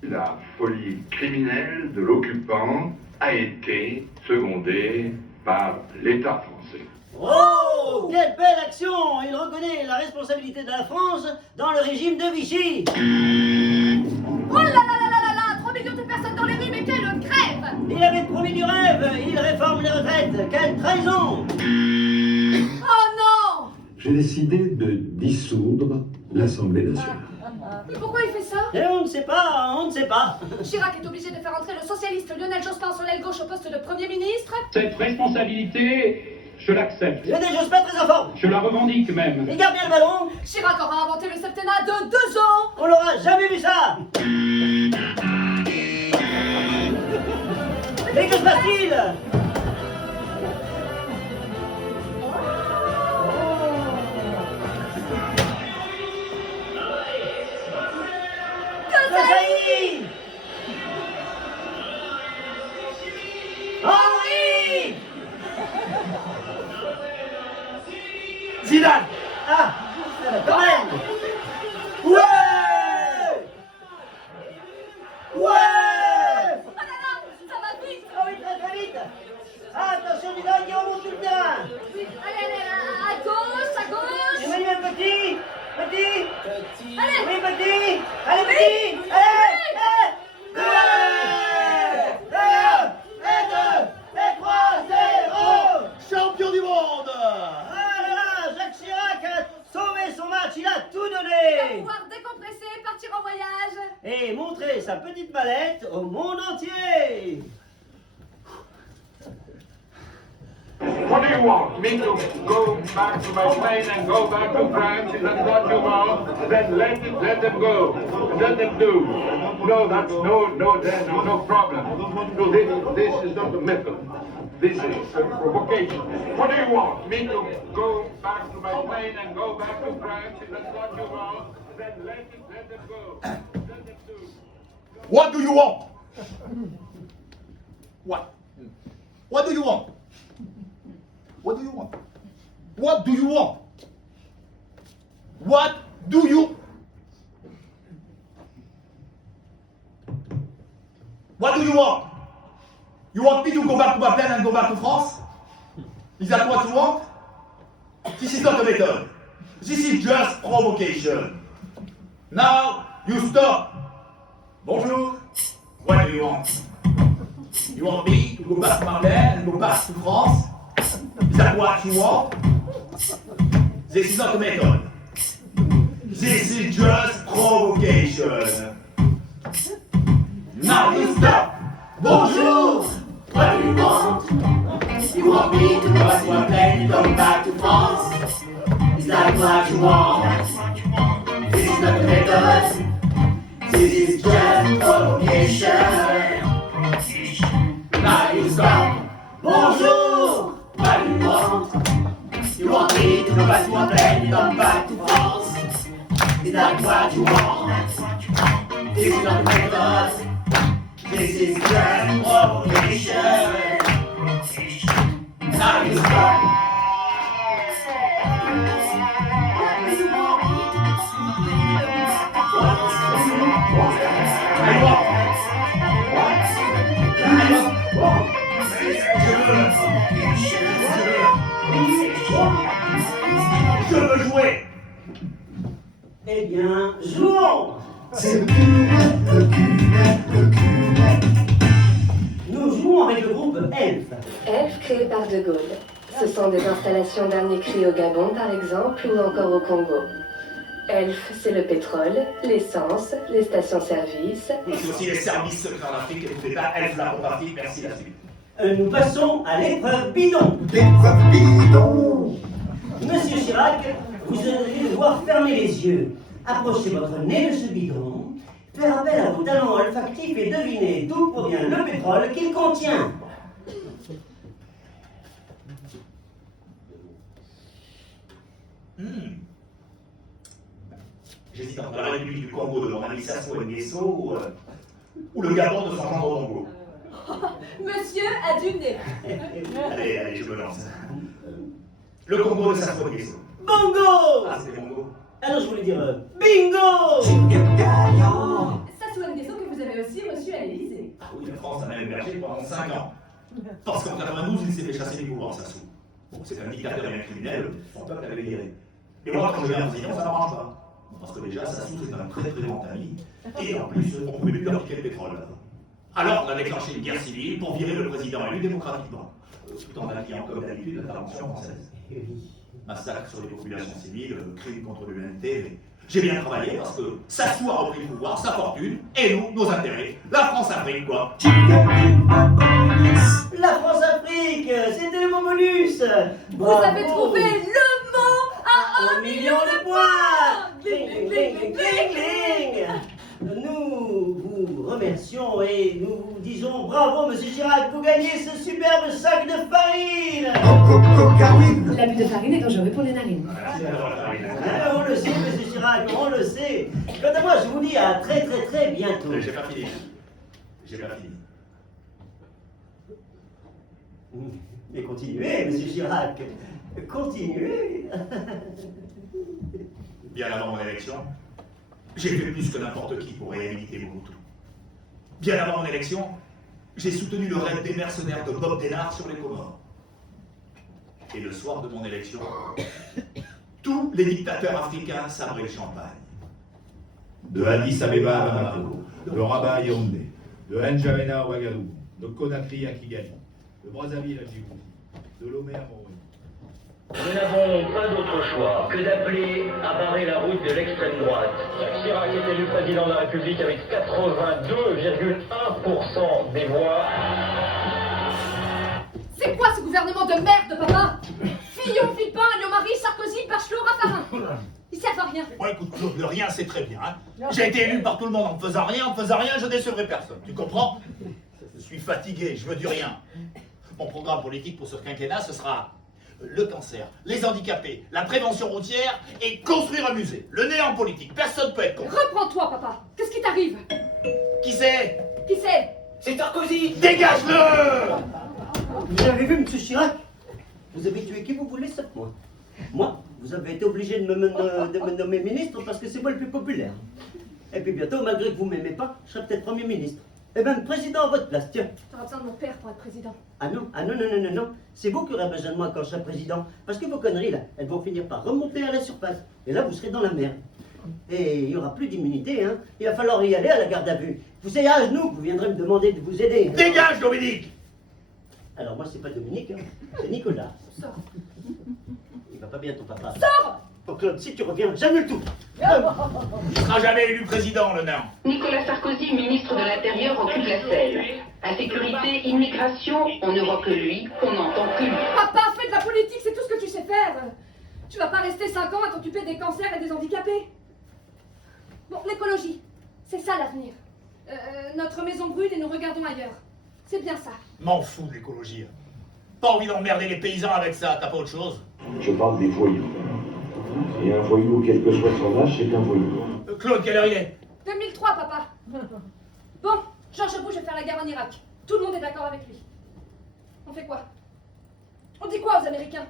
La folie criminelle de l'occupant a été secondée par l'État français. Oh, quelle belle action! Il reconnaît la responsabilité de la France dans le régime de Vichy. Oh là là là là là là! 3 millions de personnes dans les rues, mais quelle grève! Il avait promis du rêve, il réforme les retraites. Quelle trahison! Oh non! J'ai décidé de dissoudre l'Assemblée nationale. Mais pourquoi il fait ça? Et on ne sait pas. Chirac est obligé de faire entrer le socialiste Lionel Jospin sur l'aile gauche au poste de Premier ministre. Cette responsabilité, je l'accepte. Lionel Jospin très en forme. Je la revendique même. Il garde bien le ballon. Chirac aura inventé le septennat de 2 ans. On n'aura jamais vu ça. Mais que se passe-t-il? Kazaï! Henri! Zidane! Ah! Quand même! Ouais! Ouais! Oh là là, ça va vite. Ah oui, très très vite! Attention, Zidane qui remonte tout le terrain! Oui, allez, à gauche. Emmanuel Petit! Petit! Allez! Oui, Petit! Allez, Petit! Allez! Et 3-0! Champion du monde! Ah là là, Jacques Chirac a sauvé son match, il a tout Il va donné! pouvoir décompresser, partir en voyage. Et montrer sa petite mallette au monde entier! What do you want? Me to go back to my plane and go back to France? Is that what you want? Then let them go. Let them do. No, that's no problem. No, this is not a method. This is a provocation. What do you want? Me to go back to my plane and go back to France? Is that what you want? Then let them go. Let them do. What do you want? What? What do you want? What do you want? What do you want? What do you? What do you want? You want me to go back to my plane and go back to France? Is that what you want? This is not a method. This is just provocation. Now you stop. Bonjour. What do you want? You want me to go back to my plane and go back to France? Is that what you want? This is not a method. This is just provocation. Now you stop. Bonjour. What do you want? You want me to go back to my plane and go back to France? Is that what you want? This is not a method. This is just provocation. Now you stop. Bonjour. What do you want? You want me to go back to my plane and come back to France? Is that what you want? This is not a method. This is just provocation. Now you stop. Je veux jouer. Eh bien, jouons. C'est le cul. Nous jouons avec le groupe ELF. ELF créé par De Gaulle. Ce sont des installations dernier cri au Gabon, par exemple, ou encore au Congo. ELF, c'est le pétrole, l'essence, les stations-service. C'est aussi les services secrets en Afrique et tout l'État. ELF la repartie. Merci la suite. Nous passons à l'épreuve bidon. L'épreuve bidon. Monsieur Chirac, vous allez devoir fermer les yeux, approcher votre nez de ce bidon, faire appel à vos talents olfactifs et deviner d'où provient le pétrole qu'il contient. J'hésite entre la République du Congo de mon ami Sassou Nguesso ou le Gabon de son gendre Bongo. Monsieur a du nez. Allez, je me lance. Le Congo de Sassou Nguesso. Bongo! Ah, c'est Bongo. Ah non, je voulais dire bingo! Sassou Nguesso que vous avez aussi reçu à l'Élysée. Ah oui, la France en a hébergé pendant 5 ans. Parce qu'en 92, il s'est fait chasser du pouvoir, Sassou. Bon, c'est un dictateur et un criminel, son peuple l'avait viré. Et moi, quand je viens président, ça n'arrange pas. Parce que déjà, Sassou, c'est un très très grand ami. Et en plus, on pouvait plus appliquer le pétrole. Alors, on a déclenché une guerre civile pour virer le président élu démocratiquement. Tout en appliquant, comme d'habitude, l'intervention française. Massacre sur les populations civiles, crimes contre l'humanité. J'ai bien travaillé parce que Sassou a repris le pouvoir, sa fortune, et nous, nos intérêts. La France-Afrique, quoi. La France-Afrique, c'était le mot bonus. Vous avez trouvé le mot à 1 million de points. Cling, cling, cling, cling, cling. Nous vous remercions et nous vous disons bravo, Monsieur Chirac, vous gagnez ce superbe sac de farine. L'abus de farine est dangereux pour les narines. On le sait, Monsieur Chirac, on le sait. Quant à moi, je vous dis à très très très bientôt. J'ai pas fini. J'ai pas fini. Mais continuez, Monsieur Chirac. Continuez. Bien avant mon élection, j'ai fait plus que n'importe qui pour réhabiliter Mobutu. Bien avant mon élection, j'ai soutenu le rêve des mercenaires de Bob Denard sur les Comores. Et le soir de mon élection, tous les dictateurs africains sabraient le champagne. De Addis Abeba à Bamako, de Rabat à Yaoundé, de N'Djamena à Ouagadougou, de Conakry à Kigali, de Brazzaville à Djibouti, de Lomé à Moroni. Nous n'avons pas d'autre choix que d'appeler à barrer la route de l'extrême droite. Jacques Chirac est élu président de la République avec 82,1% des voix. C'est quoi ce gouvernement de merde, papa? Fillon, Philippin, Alliot-Marie, Sarkozy, Bachelot, Raffarin. Ils servent à rien. Bon, écoute, Claude, le rien, c'est très bien. Hein. J'ai été élu par tout le monde en faisant rien, je décevrai personne. Tu comprends? Je suis fatigué, je veux du rien. Mon programme politique pour ce quinquennat, ce sera le cancer, les handicapés, la prévention routière et construire un musée. Le néant politique, personne ne peut être contre. Reprends-toi, papa. Qu'est-ce qui t'arrive? Qui c'est? Qui c'est? C'est Sarkozy. Dégage-le! Vous avez vu, M. Chirac? Vous avez tué qui vous voulez, sauf moi. Moi, vous avez été obligé de me nommer ministre parce que c'est moi le plus populaire. Et puis bientôt, malgré que vous m'aimez pas, je serai peut-être Premier ministre. Et même président à votre place, tiens. T'auras besoin de mon père pour être président. Ah non, non. C'est vous qui aurez besoin de moi quand je serai président. Parce que vos conneries, là, elles vont finir par remonter à la surface. Et là, vous serez dans la merde. Et il n'y aura plus d'immunité, hein. Il va falloir y aller à la garde à vue. Vous serez à genoux, vous viendrez me demander de vous aider. Dégage, Dominique! Alors moi, c'est pas Dominique, hein. C'est Nicolas. Sors. Il va pas bien, ton papa. Sors! Oh Claude, si tu reviens, j'annule tout. Il ne sera jamais élu président, le nain. Nicolas Sarkozy, ministre de l'Intérieur, occupe la scène. Insécurité, immigration, on ne voit que lui, on n'entend que lui. Papa, fais de la politique, c'est tout ce que tu sais faire. Tu vas pas rester 5 ans à t'occuper des cancers et des handicapés. Bon, l'écologie, c'est ça l'avenir. Notre maison brûle et nous regardons ailleurs. C'est bien ça. M'en fous de l'écologie. Pas envie d'emmerder les paysans avec ça, t'as pas autre chose? Je parle des voyous. Et un voyou, quel que soit son âge, c'est un voyou. Claude, quelle heure il est? 2003, papa. Bon, George Bush va faire la guerre en Irak. Tout le monde est d'accord avec lui. On fait quoi? On dit quoi aux Américains?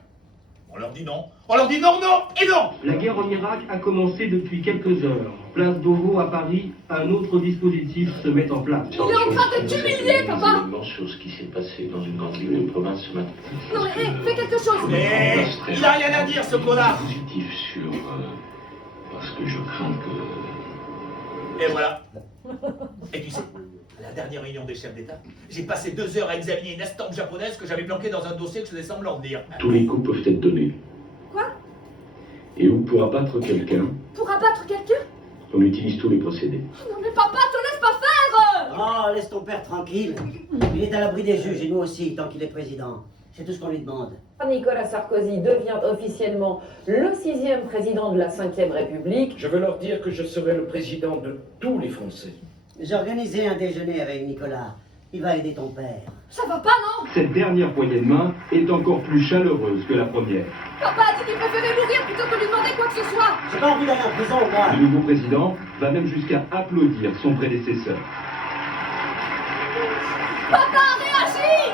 On leur dit non. On leur dit non, non et non. La guerre en Irak a commencé depuis quelques heures. Place Beauvau à Paris, un autre dispositif se met en place. Il est en train de t'humilier, papa. Sur ce qui s'est passé dans une grande ville de province ce matin. Non mais, hé, fais quelque chose. Mais il a rien à dire, ce connard. Positif sur... parce que je crains que... Et voilà. Et tu sais, à la dernière réunion des chefs d'État, j'ai passé 2 heures à examiner une estampe japonaise que j'avais planquée dans un dossier que je faisais semblant de dire. Tous les coups peuvent être donnés. Quoi? Et où pour abattre quelqu'un, Pour abattre quelqu'un? on utilise tous les procédés. Non mais papa, te laisse pas faire. Oh, laisse ton père tranquille. Il est à l'abri des juges et nous aussi, tant qu'il est président. C'est tout ce qu'on lui demande. Nicolas Sarkozy devient officiellement le 6e président de la 5e République. Je veux leur dire que je serai le président de tous les Français. J'ai organisé un déjeuner avec Nicolas. Il va aider ton père. Ça va pas, non? Cette dernière poignée de main est encore plus chaleureuse que la première. Papa a dit qu'il préférait mourir plutôt que de lui demander quoi que ce soit. J'ai pas envie d'aller en prison, moi. Le nouveau président va même jusqu'à applaudir son prédécesseur. Papa, réagis!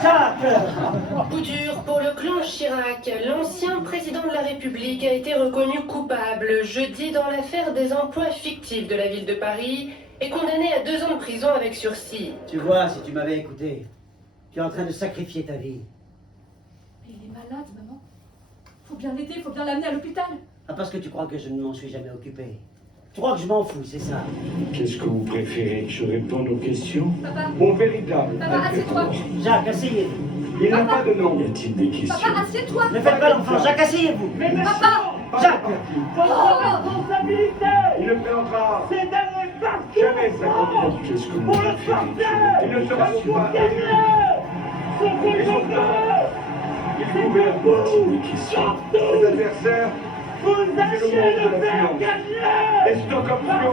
Jacques! Coup dur pour le clan Chirac. L'ancien président de la République a été reconnu coupable jeudi dans l'affaire des emplois fictifs de la ville de Paris et condamné à 2 ans de prison avec sursis. Tu vois, si tu m'avais écouté, tu es en train de sacrifier ta vie. Mais il est malade, maman. Faut bien l'aider, faut bien l'amener à l'hôpital. Ah, parce que tu crois que je ne m'en suis jamais occupé. Tu crois que je m'en fous, c'est ça. Qu'est-ce que vous préférez? Que je réponde aux questions? Papa. Mon véritable. Papa, assieds-toi. Jacques, asseyez-vous. Il n'a pas de nom. Y a-t-il des questions? Papa, assieds-toi. Ne faites pas l'enfant, Jacques, asseyez-vous. Papa. Jacques! Il ne prendra jamais sa candidature. Qu'est-ce que vous préférez? Il ne sera pas élu. Et il gouverne. Des questions. Ses adversaires, c'est le monde de l'influence. Les stock options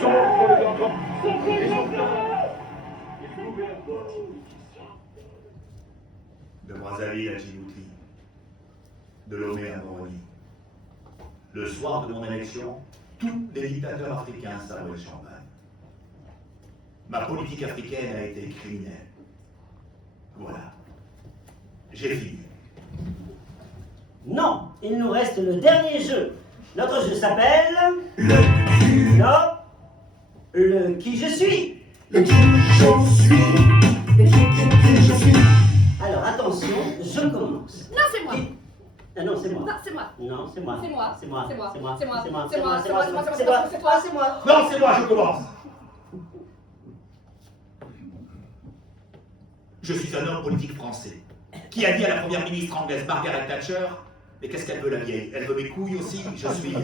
sont pour les entreprises. Et son plan, il gouverne. De Brazzaville à Djibouti, de Lomé à Moroni. Le soir de mon élection, tous les dictateurs africains savoient le champagne. Ma politique africaine a été criminelle. Voilà. J'ai fini. Non, il nous reste le dernier jeu. Notre jeu s'appelle... Le qui je suis. Le qui je suis. Le qui je suis. Alors attention, je commence. Non, c'est moi. Ah non, c'est moi. Non, c'est moi. Non, c'est moi. C'est moi. C'est moi. C'est moi. C'est moi. C'est moi. C'est moi. C'est moi. C'est moi. C'est moi. C'est moi. C'est toi. C'est moi. Non, c'est moi, je commence. Je suis un homme politique français qui a dit à la première ministre anglaise Margaret Thatcher, mais qu'est-ce qu'elle veut la vieille? Elle veut mes couilles aussi? Je suis...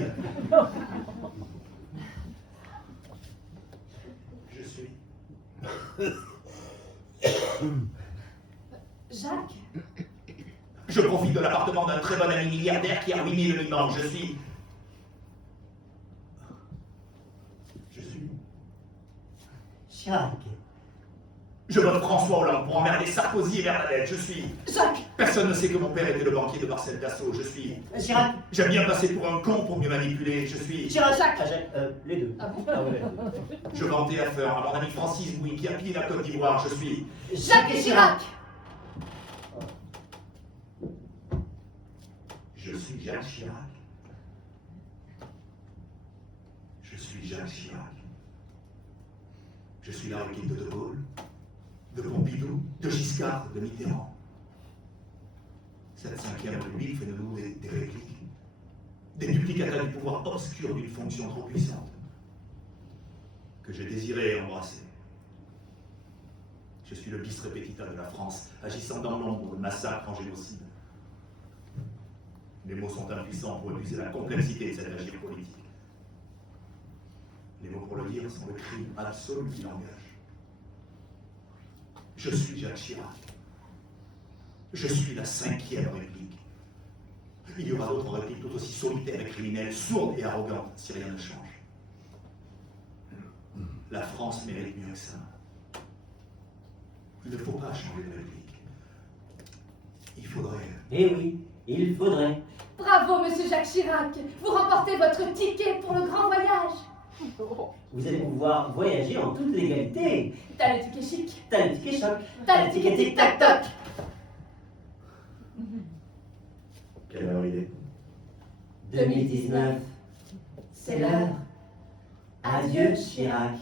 Jacques? Je profite de l'appartement d'un très bon ami milliardaire qui a ruiné le Liban. Je suis... Chirac. Je vote François Hollande pour emmerder Sarkozy et Bernadette. Je suis... Jacques! Personne ne sait que mon père était le banquier de Marcel Dassault. Je suis... Chirac! J'aime bien passer pour un con pour mieux manipuler. Je suis... Chirac! Jacques! Les deux. Ah bon? Ah ouais. Je vends TF1 à mon ami Francis Bouy qui a pillé la Côte d'Ivoire. Je suis... Jacques et Chirac! Je suis Jacques Chirac. Je suis Jacques Chirac. Je suis la réplique de De Gaulle, de Pompidou, de Giscard, de Mitterrand. Cette 5e République fait de nous des répliques, des duplicata du pouvoir obscur d'une fonction trop puissante, que j'ai désiré embrasser. Je suis le bis repetita de la France, agissant dans l'ombre de massacre en génocide. Les mots sont impuissants pour épuiser la complexité de cet agir politique. Les mots pour le dire sont le crime absolu qui l'engage. Je suis Jacques Chirac. Je suis la 5e République. Il y aura d'autres républiques tout aussi solitaires et criminelles, sourdes et arrogantes, si rien ne change. La France mérite mieux que ça. Il ne faut pas changer de république. Il faudrait... Eh oui, il faudrait. Bravo, monsieur Jacques Chirac! Vous remportez votre ticket pour le grand voyage! Vous allez pouvoir voyager en toute légalité. T'as le ticket chic! T'as le ticket choc. T'as le ticket tic-tac-toc! Quelle heure il est? 2019. C'est l'heure. Adieu, Chirac.